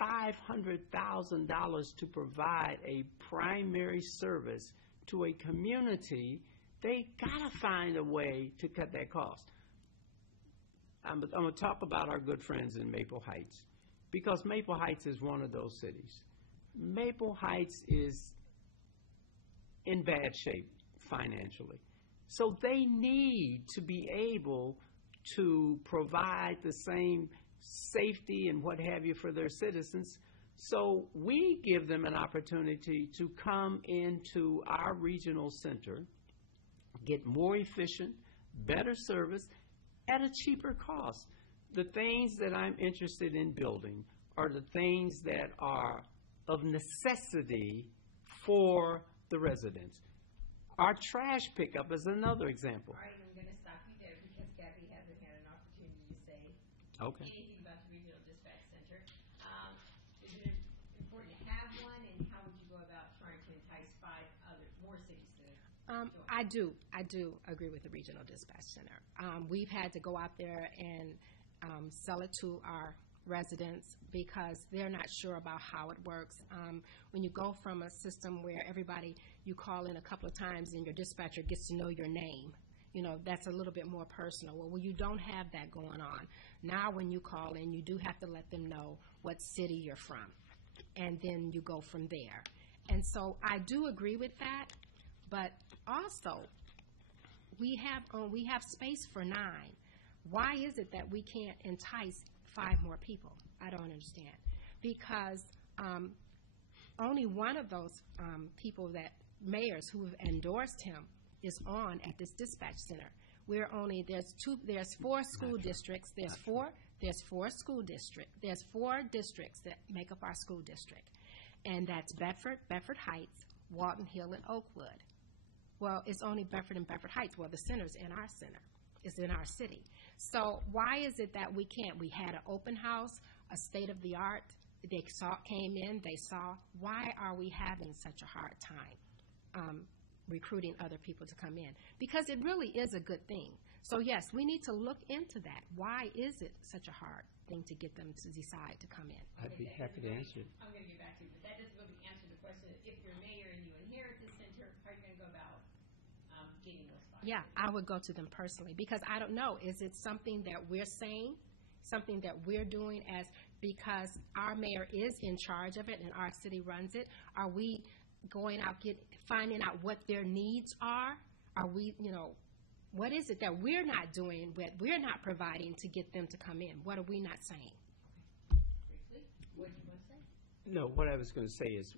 $500,000 to provide a primary service to a community, they gotta find a way to cut that cost. I'm going to talk about our good friends in Maple Heights, because Maple Heights is one of those cities. Maple Heights is in bad shape financially. So they need to be able to provide the same safety and what have you for their citizens. So we give them an opportunity to come into our regional center, get more efficient, better service, at a cheaper cost. The things that I'm interested in building are the things that are of necessity for the residents. Our trash pickup is another example. All right, I'm going to stop you there because Kathie hasn't had an opportunity to say anything about the Regional Dispatch Center. Is it important to have one, and how would you go about trying to entice more cities to join? I do agree with the Regional Dispatch Center. We've had to go out there and sell it to our residents because they're not sure about how it works. When you go from a system where you call in a couple of times and your dispatcher gets to know your name, that's a little bit more personal. Well, you don't have that going on. Now when you call in, you do have to let them know what city you're from, and then you go from there. And so I do agree with that, but also we have space for 9. Why is it that we can't entice 5 more people? I don't understand. Because only one of those mayors who have endorsed him is on at this dispatch center. There's 4 school districts. There's four districts that make up our school district. And that's Bedford, Bedford Heights, Walton Hill, and Oakwood. Well, it's only Bedford and Bedford Heights. Well, the center's in our center. It's in our city. So why is it that we can't? We had an open house, a state-of-the-art. They came in, they saw. Why are we having such a hard time recruiting other people to come in? Because it really is a good thing. So, yes, we need to look into that. Why is it such a hard thing to get them to decide to come in? I'd be happy to answer it. I'm going to get back to you, but that doesn't really answer the question. If you're mayor and you inherit the center, how are you going to go about getting those spots? Yeah, I would go to them personally because I don't know. Is it something that we're saying, something that we're doing because our mayor is in charge of it and our city runs it? Are we going out finding out what their needs are? Are we, what is it that we're not doing, what we're not providing to get them to come in? What are we not saying? Briefly, what do you want to say? No, what I was going to say is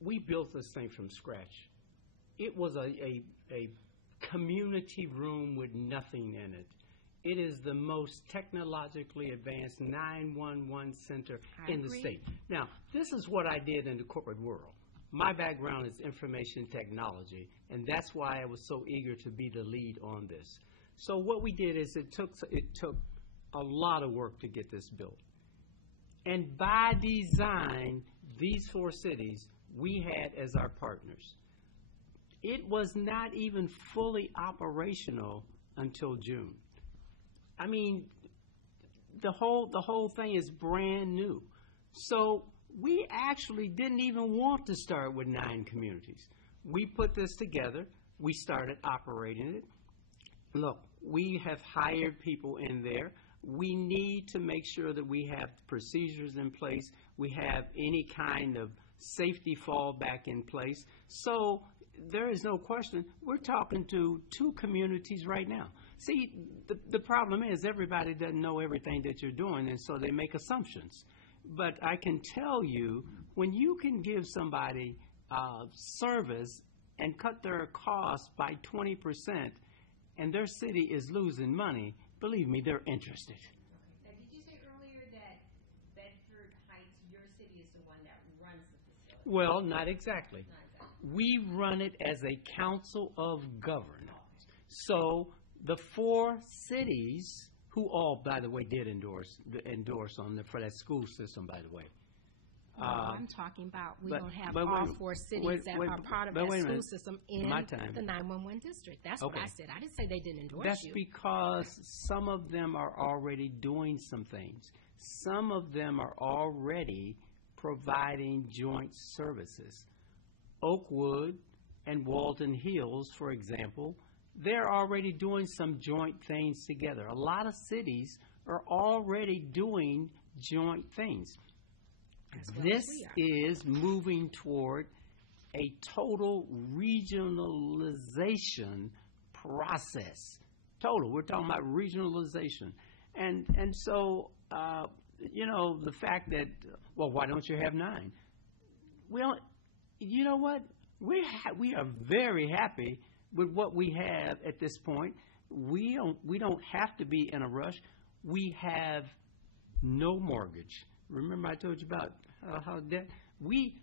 we built this thing from scratch. It was a community room with nothing in it. It is the most technologically advanced 911 center in the state. Now, this is what I did in the corporate world. My background is information technology, and that's why I was so eager to be the lead on this. So what we did is it took a lot of work to get this built. And by design, these 4 cities we had as our partners. It was not even fully operational until June. I mean, the whole thing is brand new. So we actually didn't even want to start with 9 communities. We put this together. We started operating it. Look, we have hired people in there. We need to make sure that we have procedures in place. We have any kind of safety fallback in place. So there is no question. We're talking to 2 communities right now. See, the problem is everybody doesn't know everything that you're doing, and so they make assumptions. But I can tell you, when you can give somebody service and cut their costs by 20%, and their city is losing money, believe me, they're interested. Now, did you say earlier that Bedford Heights, your city, is the one that runs the facility? Well, not exactly. Not exactly. We run it as a council of governors. So the 4 cities, who all, by the way, did endorse for that school system, by the way. No, I'm talking about we don't have but all wait, 4 cities wait, that wait, are part of but that wait a school minute. system in My time. the 911 district. That's what Okay. I said. I didn't say they didn't endorse That's you. because some of them are already doing some things. Some of them are already providing joint services. Oakwood and Walton Hills, for example, they're already doing some joint things together. A lot of cities are already doing joint things. As well This as we are. is moving toward a total regionalization process. Total. We're talking about regionalization. And so, the fact that, well, why don't you have 9? Well, you know what? We are very happy with what we have at this point. We don't have to be in a rush. We have no mortgage. Remember I told you about how debt? We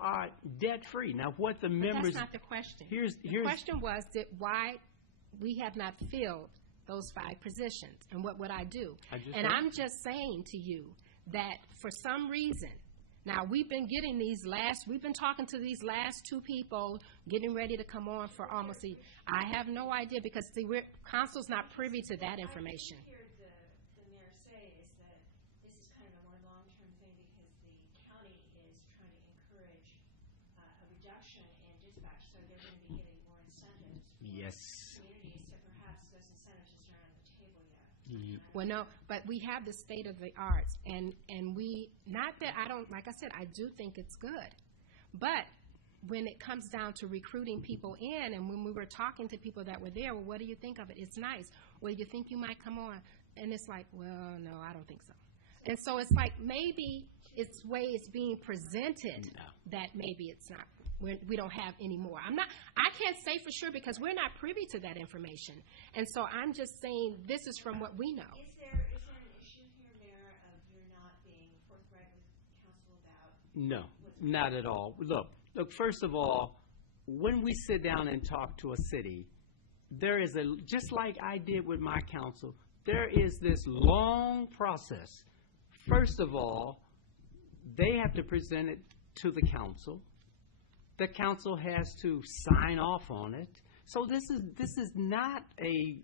are debt free. Now what the members. That's not the question. The question was why we have not filled those 5 positions, and what would I do? I'm just saying to you that for some reason. Now, we've been talking to these last 2 people, getting ready to come on for almost I have no idea because council's not privy to that information. What I hear the mayor say is that this is kind of a more long-term thing because the county is trying to encourage a reduction in dispatch, so they're going to be giving more incentives for communities, so perhaps those incentives just aren't on the table yet. Well, no, but we have the state of the arts, and we, not that I don't, like I said, I do think it's good, but when it comes down to recruiting people in, and when we were talking to people that were there, well, what do you think of it? It's nice. Well, you think you might come on? And it's like, well, no, I don't think so. And so it's like maybe it's way it's being presented that maybe it's not. We don't have any more. I can't say for sure because we're not privy to that information. And so I'm just saying this is from what we know. Is there an issue here, Mayor, of you're not being forthright with council about? No, not at all. Look, first of all, when we sit down and talk to a city, there is just like I did with my council, there is this long process. First of all, they have to present it to the council. The council has to sign off on it. So this is not a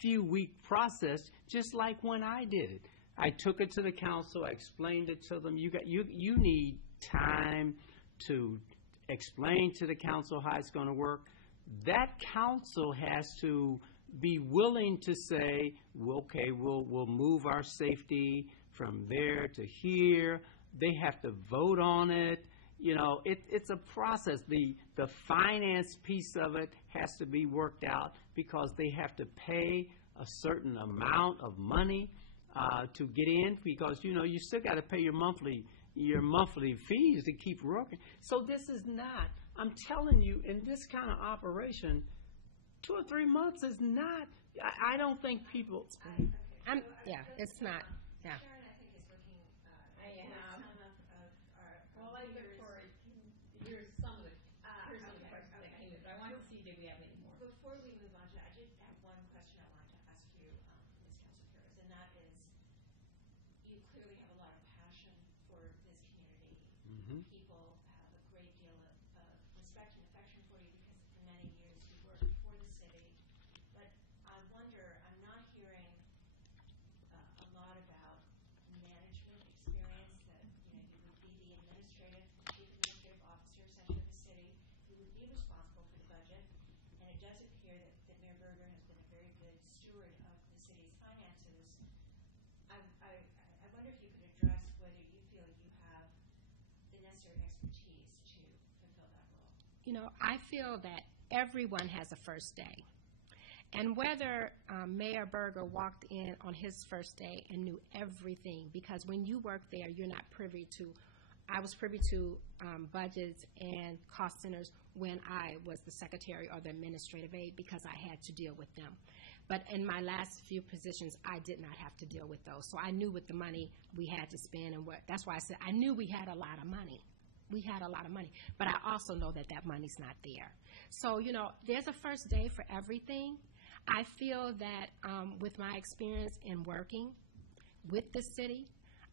few-week process, just like when I did it. I took it to the council. I explained it to them. You need time to explain to the council how it's going to work. That council has to be willing to say, well, okay, we'll move our safety from there to here. They have to vote on it. It's a process. The finance piece of it has to be worked out because they have to pay a certain amount of money to get in because, you still got to pay your monthly fees to keep working. So this is not, I'm telling you, in this kind of operation, 2 or 3 months is not, I don't think people. It's not. Yeah. Sharon, I think, is looking I am. some of our Well, I look for, here's some of the questions that came in, but I want to see if we have any more. Before we move on to that, I did have one question I wanted to ask you, Ms. Kelso-Perez, and that is, you clearly have a lot of passion for this community. Mhm. People have a great deal of respect and affection for you because for many years you worked for the city. But I wonder, I'm not hearing responsible for the budget, and it does appear that Mayor Berger has been a very good steward of the city's finances. I wonder if you could address whether you feel you have the necessary expertise to fulfill that role. You know, I feel that everyone has a first day. And whether Mayor Berger walked in on his first day and knew everything, because when you work there, you're not privy to, I was privy to budgets and cost centers when I was the secretary or the administrative aide because I had to deal with them. But in my last few positions, I did not have to deal with those. So I knew what the money we had to spend and what, that's why I said I knew we had a lot of money. We had a lot of money, but I also know that that money's not there. So, you know, there's a first day for everything. I feel that with my experience in working with the city,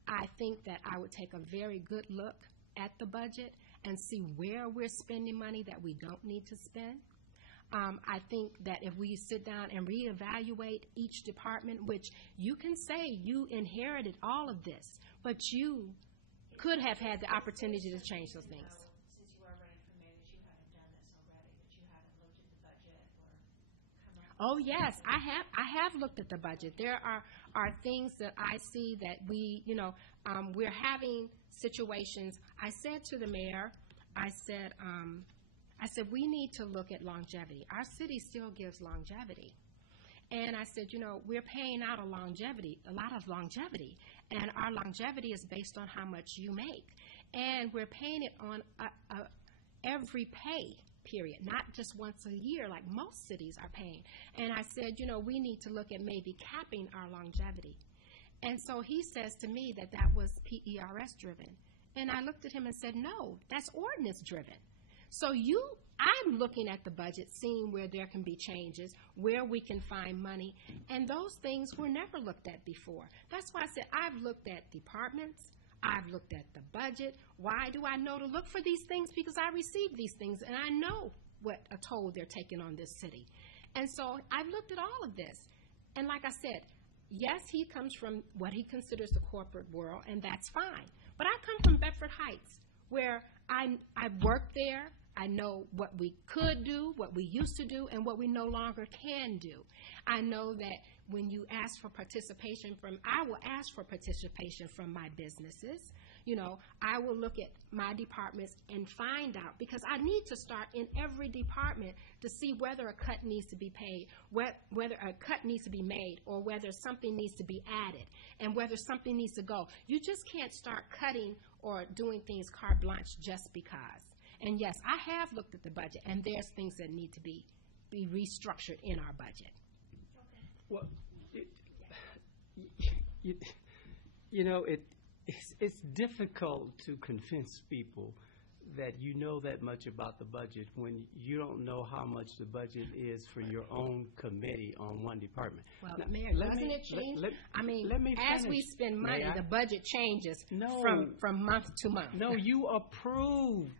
I think that I would take a very good look at the budget and see where we're spending money that we don't need to spend. I think that if we sit down and reevaluate each department, which you can say you inherited all of this, but you could have had the opportunity to change those things. Since you are running for mayor, that you haven't done this already, that you haven't looked at the budget or come up with Oh yes, I have looked at the budget. There are things that I see that we, you know, we're having situations. I said to the mayor, I said we need to look at longevity. Our city still gives longevity. And I said, you know, we're paying out a lot of longevity, and our longevity is based on how much you make. And we're paying it on every pay period, not just once a year like most cities are paying. And I said, you know, we need to look at maybe capping our longevity. And so he says to me that that was PERS driven. And I looked at him and said, no, that's ordinance driven. So I'm looking at the budget, seeing where there can be changes, where we can find money, and those things were never looked at before. That's why I said I've looked at departments, I've looked at the budget. Why do I know to look for these things? Because I receive these things, and I know what a toll they're taking on this city. And so I've looked at all of this. And like I said, yes, he comes from what he considers the corporate world, and that's fine. But I come from Bedford Heights, where I've worked there. I know what we could do, what we used to do, and what we no longer can do. I know that when you ask for participation I will ask for participation from my businesses. You know, I will look at my departments and find out, because I need to start in every department to see whether a cut needs to be paid, whether a cut needs to be made, or whether something needs to be added, and whether something needs to go. You just can't start cutting or doing things carte blanche just because. And yes, I have looked at the budget, and there's things that need to be restructured in our budget. Well, you know, it's difficult to convince people that you know that much about the budget when you don't know how much the budget is for your own committee on one department. Well, Now, Mayor, doesn't it change? I mean, as we spend money, the budget changes from month to month. No, you approved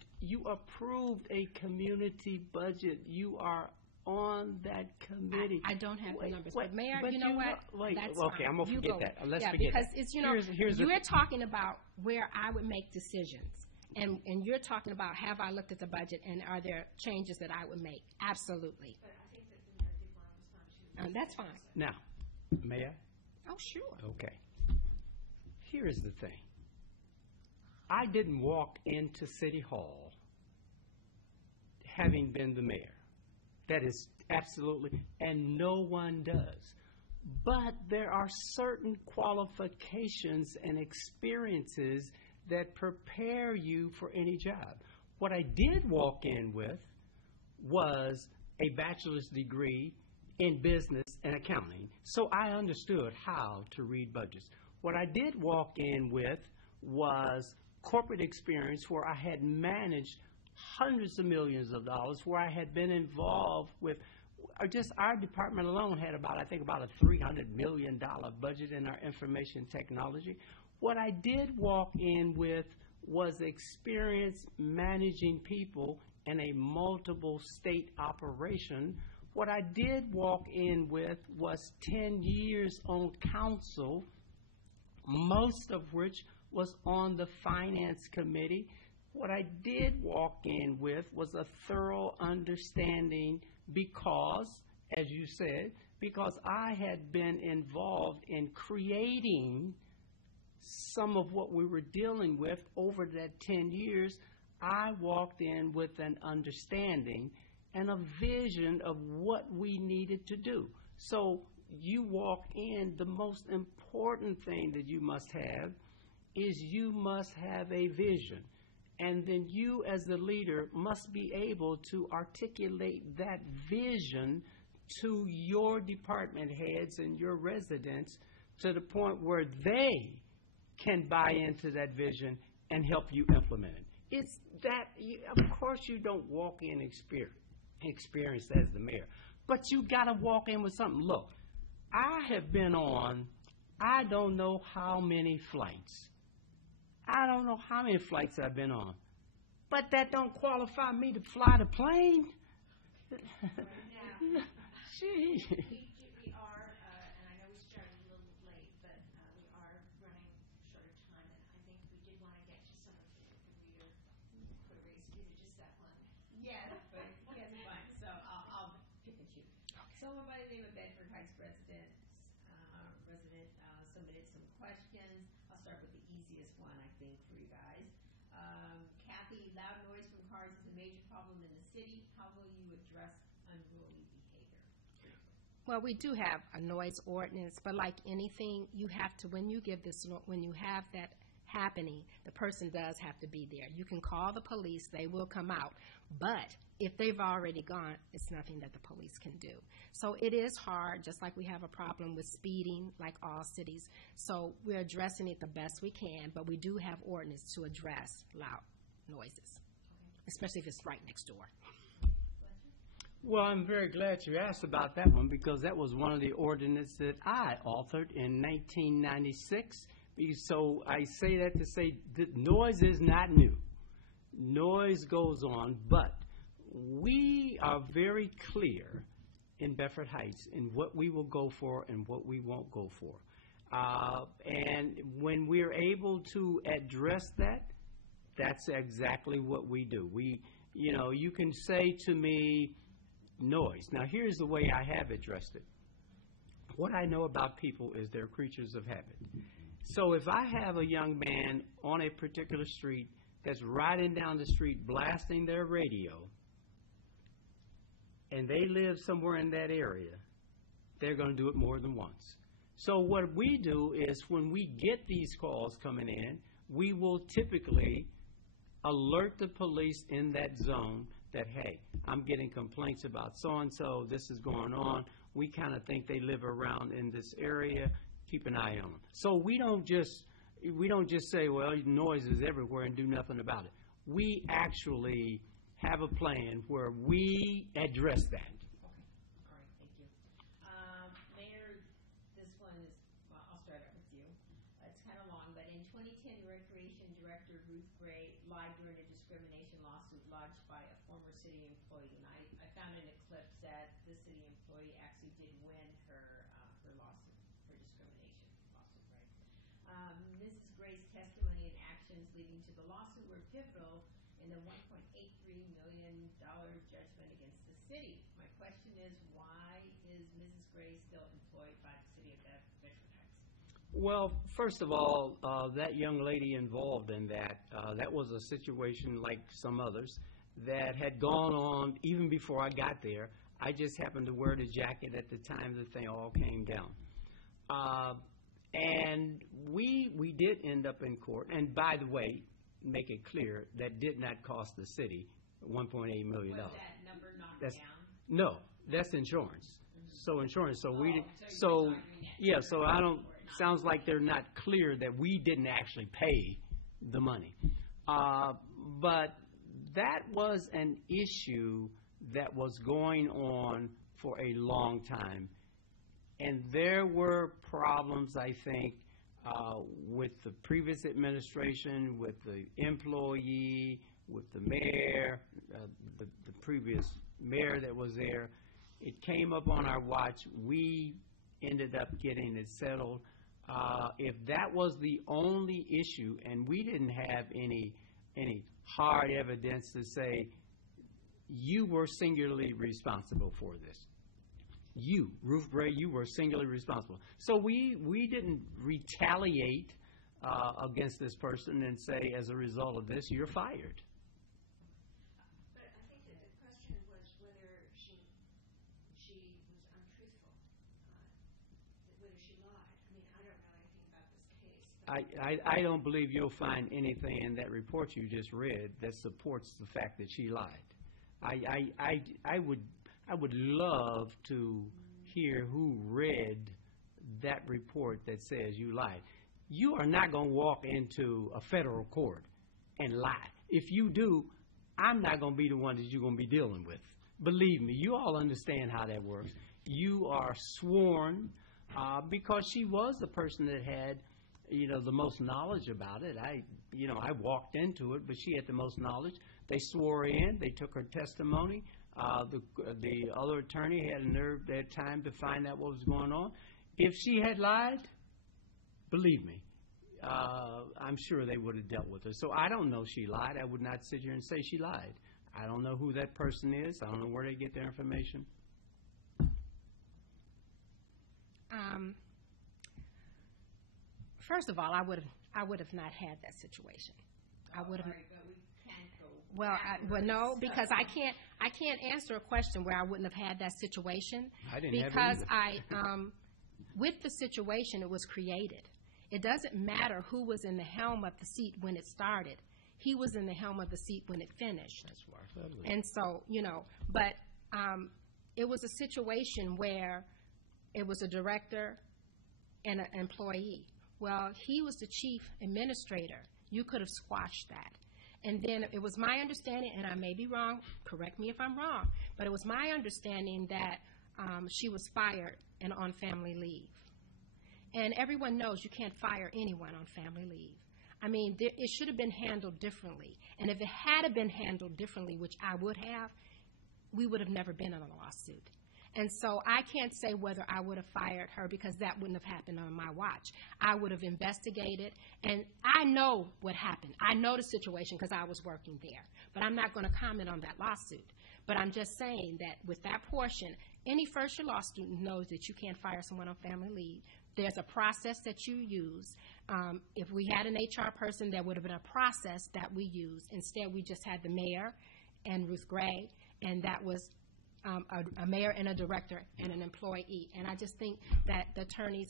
a community budget. You are on that committee. I don't have the numbers, but Mayor, but you know what? That's okay, fine. I'm gonna forget that. Let's forget because that. It's, you know, you're talking about where I would make decisions, and you're talking about have I looked at the budget and are there changes that I would make? Absolutely. But I think that the mayor did want to respond to. That's fine. Now, may I? Oh, sure. Okay. Here is the thing. I didn't walk into City Hall having been the mayor. That is absolutely, and no one does. But there are certain qualifications and experiences that prepare you for any job. What I did walk in with was a bachelor's degree in business and accounting, so I understood how to read budgets. What I did walk in with was corporate experience where I had managed hundreds of millions of dollars, where I had been involved with, just our department alone had about a $300 million budget in our information technology. What I did walk in with was experience managing people in a multiple state operation. What I did walk in with was 10 years on council, most of which was on the finance committee. What I did walk in with was a thorough understanding because, as you said, because I had been involved in creating some of what we were dealing with over that 10 years. I walked in with an understanding and a vision of what we needed to do. So you walk in, the most important thing that you must have is you must have a vision. And then you as the leader must be able to articulate that vision to your department heads and your residents to the point where they can buy into that vision and help you implement it. It's that, of course you don't walk in experienced as the mayor, but you got to walk in with something. Look, I have been on, I don't know how many flights. I don't know how many flights I've been on, but that don't qualify me to fly the plane. Now, Gee. we are, and I know we started a little late, but we are running short of time, and I think we did want to get to some of your queries, either just that one. Yes, but he has fun, so I'll pick and choose. Someone by the name of Bedford Heights resident submitted some questions. I'll start with the easiest one, I think, for you guys. Kathie, loud noise from cars is a major problem in the city. How will you address unruly behavior? Well, we do have a noise ordinance, but like anything, you have to, when you have that happening, the person does have to be there. You can call the police, they will come out, but if they've already gone, it's nothing that the police can do. So it is hard, just like we have a problem with speeding, like all cities. So we're addressing it the best we can, but we do have ordinance to address loud noises, especially if it's right next door. Well, I'm very glad you asked about that one because that was one of the ordinances that I authored in 1996. So I say that to say that noise is not new. Noise goes on, but we are very clear in Bedford Heights in what we will go for and what we won't go for. And when we're able to address that, that's exactly what we do. You can say to me, noise. Now, here's the way I have addressed it. What I know about people is they're creatures of habit. So if I have a young man on a particular street that's riding down the street blasting their radio, and they live somewhere in that area, they're going to do it more than once. So what we do is when we get these calls coming in, we will typically alert the police in that zone that, hey, I'm getting complaints about so-and-so, this is going on. We kind of think they live around in this area. Keep an eye on them. So we don't just say, well, noise is everywhere and do nothing about it. We actually have a plan where we address that. Okay. All right. Thank you. Mayor, this one is, well, I'll start out with you. It's kind of long, but in 2010, Recreation Director Ruth Gray lied during a discrimination lawsuit lodged by a former city employee. And I found in a clip that the city employee actually did win her lawsuit, her discrimination lawsuit, right? Mrs. Gray's testimony and actions leading to the lawsuit were pivotal in the $1.83 million judgment against the city. My question is, why is Mrs. Gray still employed by the city of Bedford Heights? Well, first of all, that young lady involved in that was a situation like some others that had gone on even before I got there. I just happened to wear the jacket at the time that they all came down. And we did end up in court. And by the way, make it clear, that did not cost the city $1.8 million. Was that number knocked That's, down? no, that's insurance. Mm-hmm. So insurance. So we did. So So I don't. Sounds like they're not clear that we didn't actually pay the money. But that was an issue that was going on for a long time. And there were problems, I think, with the previous administration, with the employee, with the mayor, the previous mayor that was there. It came up on our watch. We ended up getting it settled. If that was the only issue and we didn't have any any hard evidence to say you were singularly responsible for this. You, Ruth Gray, you were singularly responsible. So we didn't retaliate against this person and say, as a result of this, you're fired. But I think that the question was whether she was untruthful, whether she lied. I mean, I don't know anything about this case. I don't believe you'll find anything in that report you just read that supports the fact that she lied. I would love to hear who read that report that says you lied. You are not going to walk into a federal court and lie. If you do, I'm not going to be the one that you're going to be dealing with. Believe me, you all understand how that works. You are sworn because she was the person that had, the most knowledge about it. I walked into it, but she had the most knowledge. They swore in. They took her testimony. The other attorney had time to find out what was going on. If she had lied, believe me, I'm sure they would have dealt with her. So I don't know she lied. I would not sit here and say she lied. I don't know who that person is. I don't know where they get their information. First of all, I would have not had that situation. I would have. Right, but we can't go Well, no, because I can't answer a question where I wouldn't have had that situation. I didn't have it because either. With the situation, it was created. It doesn't matter who was in the helm of the seat when it started. He was in the helm of the seat when it finished. That's right. And so, but it was a situation where it was a director and an employee. Well, he was the chief administrator. You could have squashed that. And then it was my understanding, and I may be wrong, correct me if I'm wrong, but it was my understanding that she was fired and on family leave. And everyone knows you can't fire anyone on family leave. I mean, it should have been handled differently. And if it had been handled differently, which I would have, we would have never been in a lawsuit. And so I can't say whether I would have fired her because that wouldn't have happened on my watch. I would have investigated, and I know what happened. I know the situation because I was working there. But I'm not going to comment on that lawsuit. But I'm just saying that with that portion, any first-year law student knows that you can't fire someone on family leave. There's a process that you use. If we had an HR person, there would have been a process that we used. Instead, we just had the mayor and Ruth Gray, and that was a mayor and a director and an employee. And I just think that the attorneys,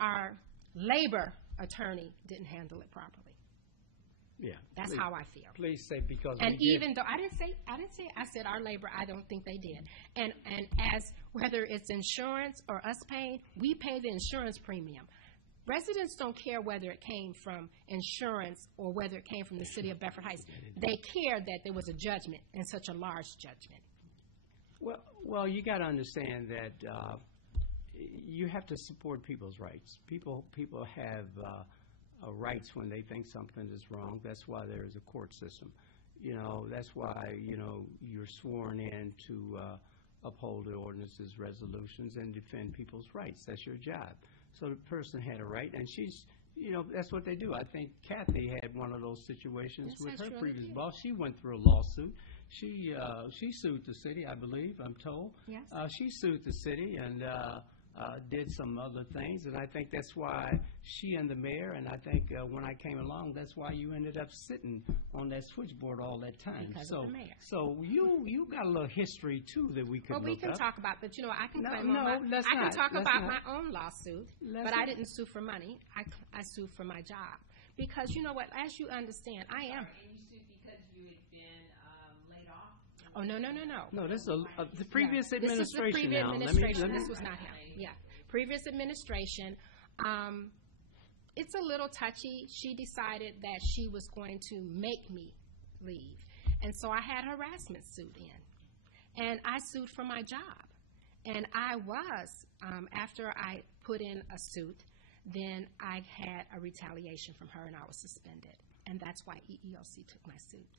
our labor attorney didn't handle it properly. Yeah. That's how I feel. Please say because and even though I said our labor, I don't think they did. And as whether it's insurance or us paying, we pay the insurance premium. Residents don't care whether it came from insurance or whether it came from the city of Bedford Heights. They care that there was a judgment and such a large judgment. Well, you got to understand that you have to support people's rights. People have rights when they think something is wrong. That's why there is a court system. That's why you're sworn in to uphold the ordinances, resolutions, and defend people's rights. That's your job. So the person had a right, and she's. That's what they do. I think Kathie had one of those situations with her previous boss. She went through a lawsuit. She sued the city, I believe, I'm told. Yes. She sued the city and did some other things, and I think that's why she and the mayor, and I think when I came along, that's why you ended up sitting on that switchboard all that time. Because of the mayor. So you got a little history, too, that we could look up. Well, we can talk about, but, I can claim let's I can not. talk Let's about not. my own lawsuit, Let's but I not. didn't sue for money. I sued for my job. Because, you know what, as you understand, I am. And you sued because you had been laid off? Oh, no. No, this is the previous Yeah. administration This is the previous now. administration. Let me- This was not him. Yeah. Previous administration. It's a little touchy. She decided that she was going to make me leave. And so I had a harassment suit in. And I sued for my job. And I was, after I put in a suit, then I had a retaliation from her and I was suspended. And that's why EEOC took my suit.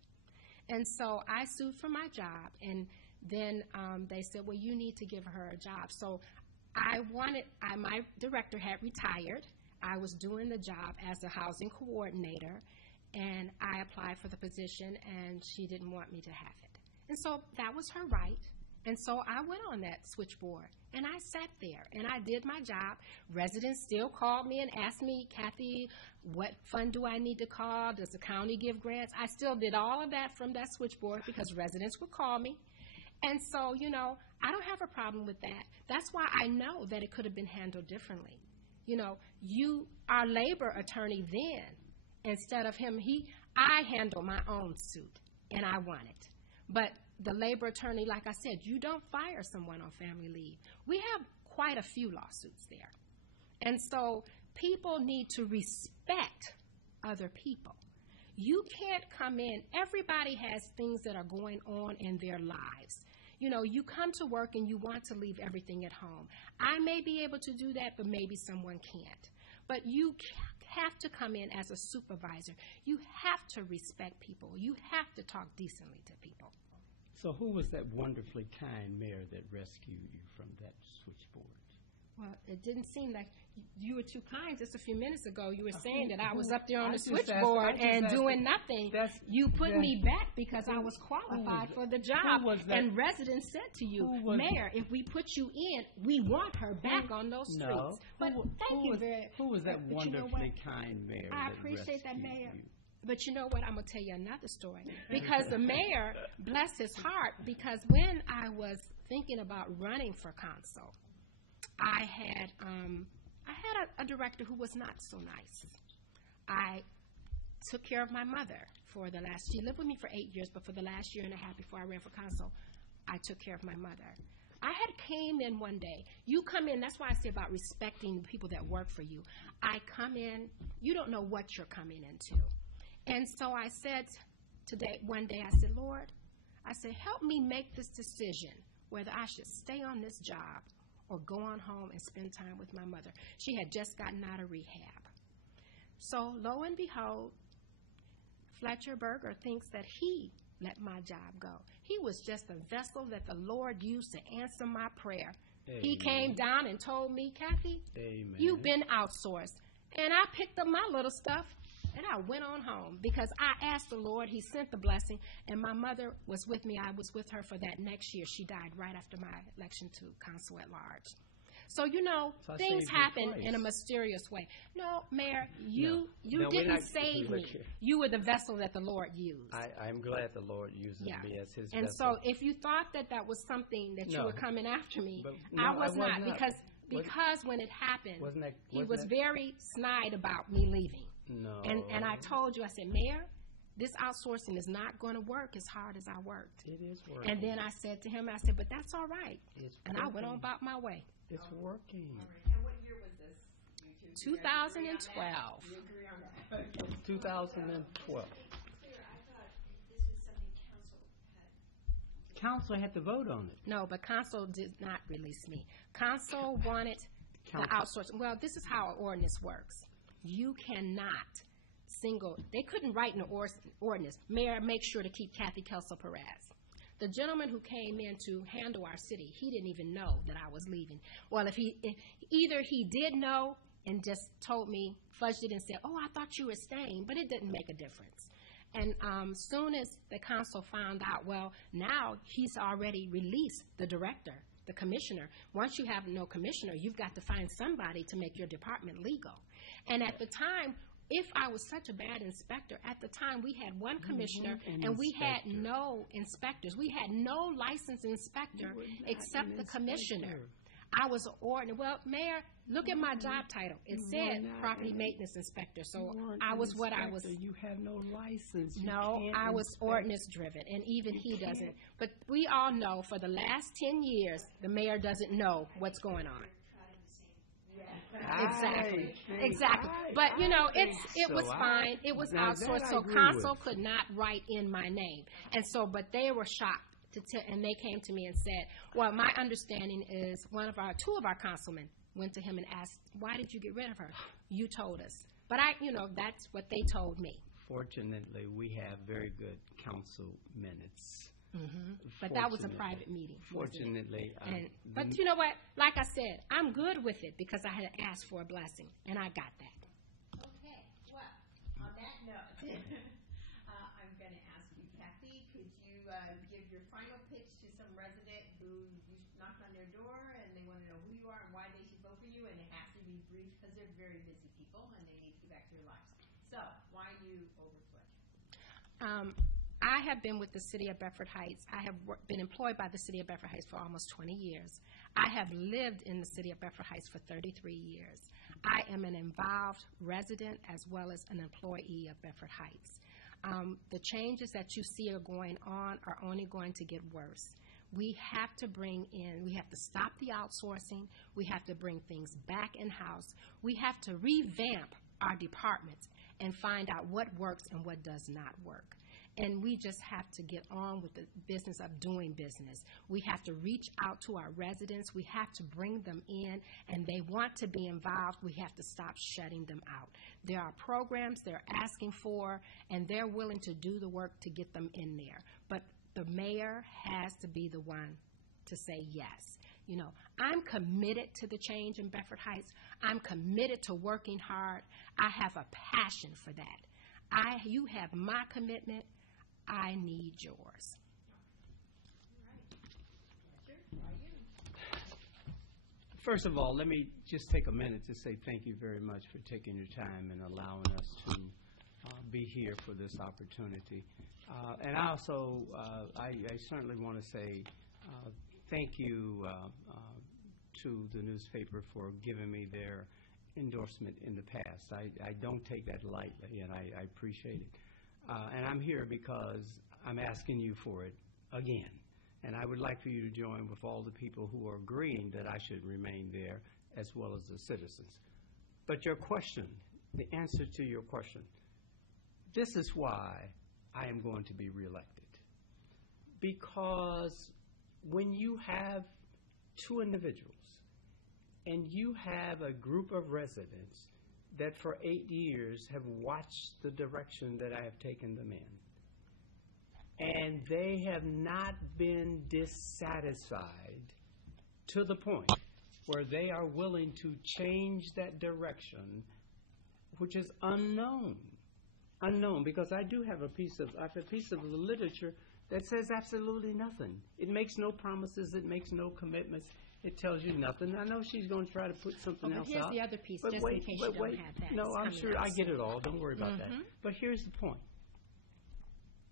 And so I sued for my job, and then they said, well, you need to give her a job. So my director had retired. I was doing the job as a housing coordinator, and I applied for the position, and she didn't want me to have it. And so that was her right. And so I went on that switchboard, and I sat there, and I did my job. Residents still called me and asked me, Kathie, what fund do I need to call? Does the county give grants? I still did all of that from that switchboard because residents would call me. And so, you know, I don't have a problem with that. That's why I know that it could have been handled differently. You know, our labor attorney then, instead of him, I handled my own suit, and I won it. But the labor attorney, like I said, you don't fire someone on family leave. We have quite a few lawsuits there. And so people need to respect other people. You can't come in. Everybody has things that are going on in their lives. You know, you come to work and you want to leave everything at home. I may be able to do that, but maybe someone can't. But you have to come in as a supervisor. You have to respect people. You have to talk decently to people. So who was that wonderfully kind mayor that rescued you from that switchboard? Well, it didn't seem like you were too kind. Just a few minutes ago, you were saying that I was up there on the switchboard and doing nothing. You put me back because I was qualified for the job. And residents said to you, Mayor, if we put you in, we want her back on those streets. No. But thank you very. Who was that wonderfully kind mayor? I appreciate that, Mayor. But you know what? I'm going to tell you another story. Because the mayor, bless his heart, because when I was thinking about running for council, I had a director who was not so nice. I took care of my mother for the last, she lived with me for 8 years, but for the last year and a half before I ran for council, I took care of my mother. I had came in one day. You come in, that's why I say about respecting the people that work for you. I come in, you don't know what you're coming into. And so I said one day, I said, Lord, I said, help me make this decision whether I should stay on this job or go on home and spend time with my mother. She had just gotten out of rehab. So lo and behold, Fletcher Berger thinks that he let my job go. He was just a vessel that the Lord used to answer my prayer. Amen. He came down and told me, Kathie, Amen. You've been outsourced. And I picked up my little stuff and I went on home because I asked the Lord. He sent the blessing, and my mother was with me. I was with her for that next year. She died right after my election to council at large. So, you know, things happen in a mysterious way. No, Mayor, you didn't save me. You were the vessel that the Lord used. I'm glad the Lord uses me as his vessel. And so if you thought that was something that you were coming after me, I was not. Because when it happened, he was very snide about me leaving. No. And I told you, I said, Mayor, this outsourcing is not going to work as hard as I worked. It is working. And then I said to him, I said, but that's all right. And I went on about my way. It's working. All right. And what year was this? 2012. You agree on that? 2012. I thought this was something Council had to vote on it. No, but council did not release me. Council wanted the outsourcing. Well, this is how an ordinance works. You cannot they couldn't write an ordinance. Mayor, make sure to keep Kathie Kelso-Perez. The gentleman who came in to handle our city, he didn't even know that I was leaving. Well, either he did know and just told me, fudged it and said, oh, I thought you were staying, but it didn't make a difference. And soon as the council found out, well, now he's already released the director, the commissioner. Once you have no commissioner, you've got to find somebody to make your department legal. And at the time, if I was such a bad inspector, at the time we had one commissioner and we had no inspectors. We had no licensed inspector except the commissioner. I was an ordinary. Well, Mayor, look at my job title. It said property maintenance inspector. So I was what I was. You have no license. No, I was ordinance driven, and even he doesn't. But we all know for the last 10 years, the mayor doesn't know what's going on. Exactly. But you know, it was fine. It was outsourced, so council could not write in my name, and so. But they were shocked and they came to me and said, "Well, my understanding is two of our councilmen went to him and asked, why did you get rid of her? You told us." But that's what they told me. Fortunately, we have very good council minutes. Mm-hmm. But that was a private meeting. Fortunately. But you know what? Like I said, I'm good with it because I had asked for a blessing, and I got that. Okay. Well, on that note. Kathie, could you give your final pitch to some resident who you knocked on their door and they want to know who you are and why they should vote for you, and it has to be brief because they're very busy people and they need to get back to their lives. So, why you over Fletcher? I have been with the City of Bedford Heights. I have been employed by the City of Bedford Heights for almost 20 years. I have lived in the City of Bedford Heights for 33 years. I am an involved resident as well as an employee of Bedford Heights. The changes that you see are going on are only going to get worse. We have to stop the outsourcing. We have to bring things back in-house. We have to revamp our departments and find out what works and what does not work. And we just have to get on with the business of doing business. We have to reach out to our residents. We have to bring them in, and they want to be involved. We have to stop shutting them out. There are programs they're asking for, and they're willing to do the work to get them in there. But the mayor has to be the one to say yes. You know, I'm committed to the change in Bedford Heights. I'm committed to working hard. I have a passion for that. You have my commitment. I need yours. First of all, let me just take a minute to say thank you very much for taking your time and allowing us to be here for this opportunity. And I also, I certainly want to say thank you to the newspaper for giving me their endorsement in the past. I don't take that lightly, and I appreciate it. And I'm here because I'm asking you for it again. And I would like for you to join with all the people who are agreeing that I should remain there, as well as the citizens. But your question, the answer to your question, this is why I am going to be reelected. Because when you have two individuals and you have a group of residents that for 8 years have watched the direction that I have taken them in, and they have not been dissatisfied to the point where they are willing to change that direction, which is unknown, because I do have a piece of the literature that says absolutely nothing. It makes no promises. It makes no commitments. It tells you nothing. I know she's going to try to put something else here's out. the other piece, but just wait, in case but you wait. don't have that. No, I'm sure I get it all. Don't worry about that. Mm-hmm. But here's the point.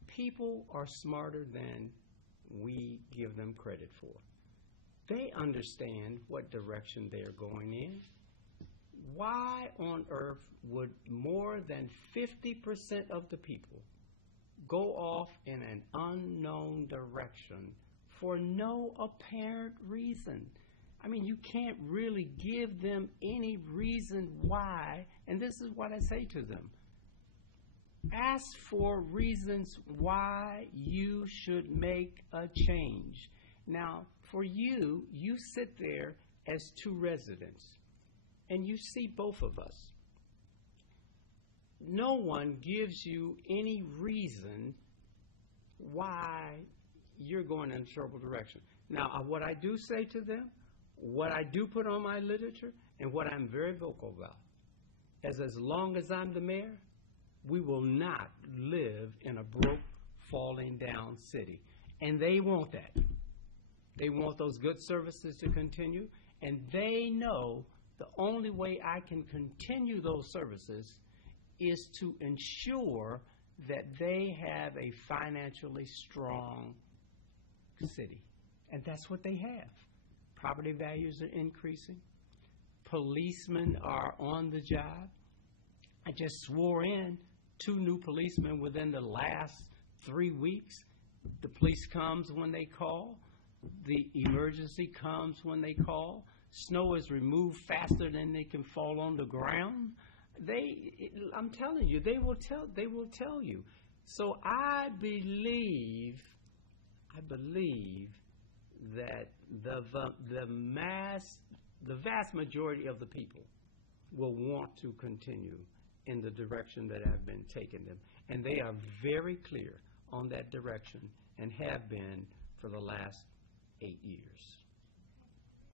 People are smarter than we give them credit for. They understand what direction they are going in. Why on earth would more than 50% of the people go off in an unknown direction for no apparent reason? I mean, you can't really give them any reason why, and this is what I say to them. Ask for reasons why you should make a change. Now, for you sit there as two residents, and you see both of us. No one gives you any reason why you're going in a terrible direction. Now, what I do say to them, what I do put on my literature, and what I'm very vocal about, is as long as I'm the mayor, we will not live in a broke, falling down city. And they want that. They want those good services to continue, and they know the only way I can continue those services is to ensure that they have a financially strong city. And that's what they have. Property values are increasing. Policemen are on the job. I just swore in 2 new policemen within the last 3 weeks. The police comes when they call. The emergency comes when they call. Snow is removed faster than they can fall on the ground. I'm telling you, they will tell you. So I believe that the vast majority of the people will want to continue in the direction that I've been taking them. And they are very clear on that direction and have been for the last 8 years.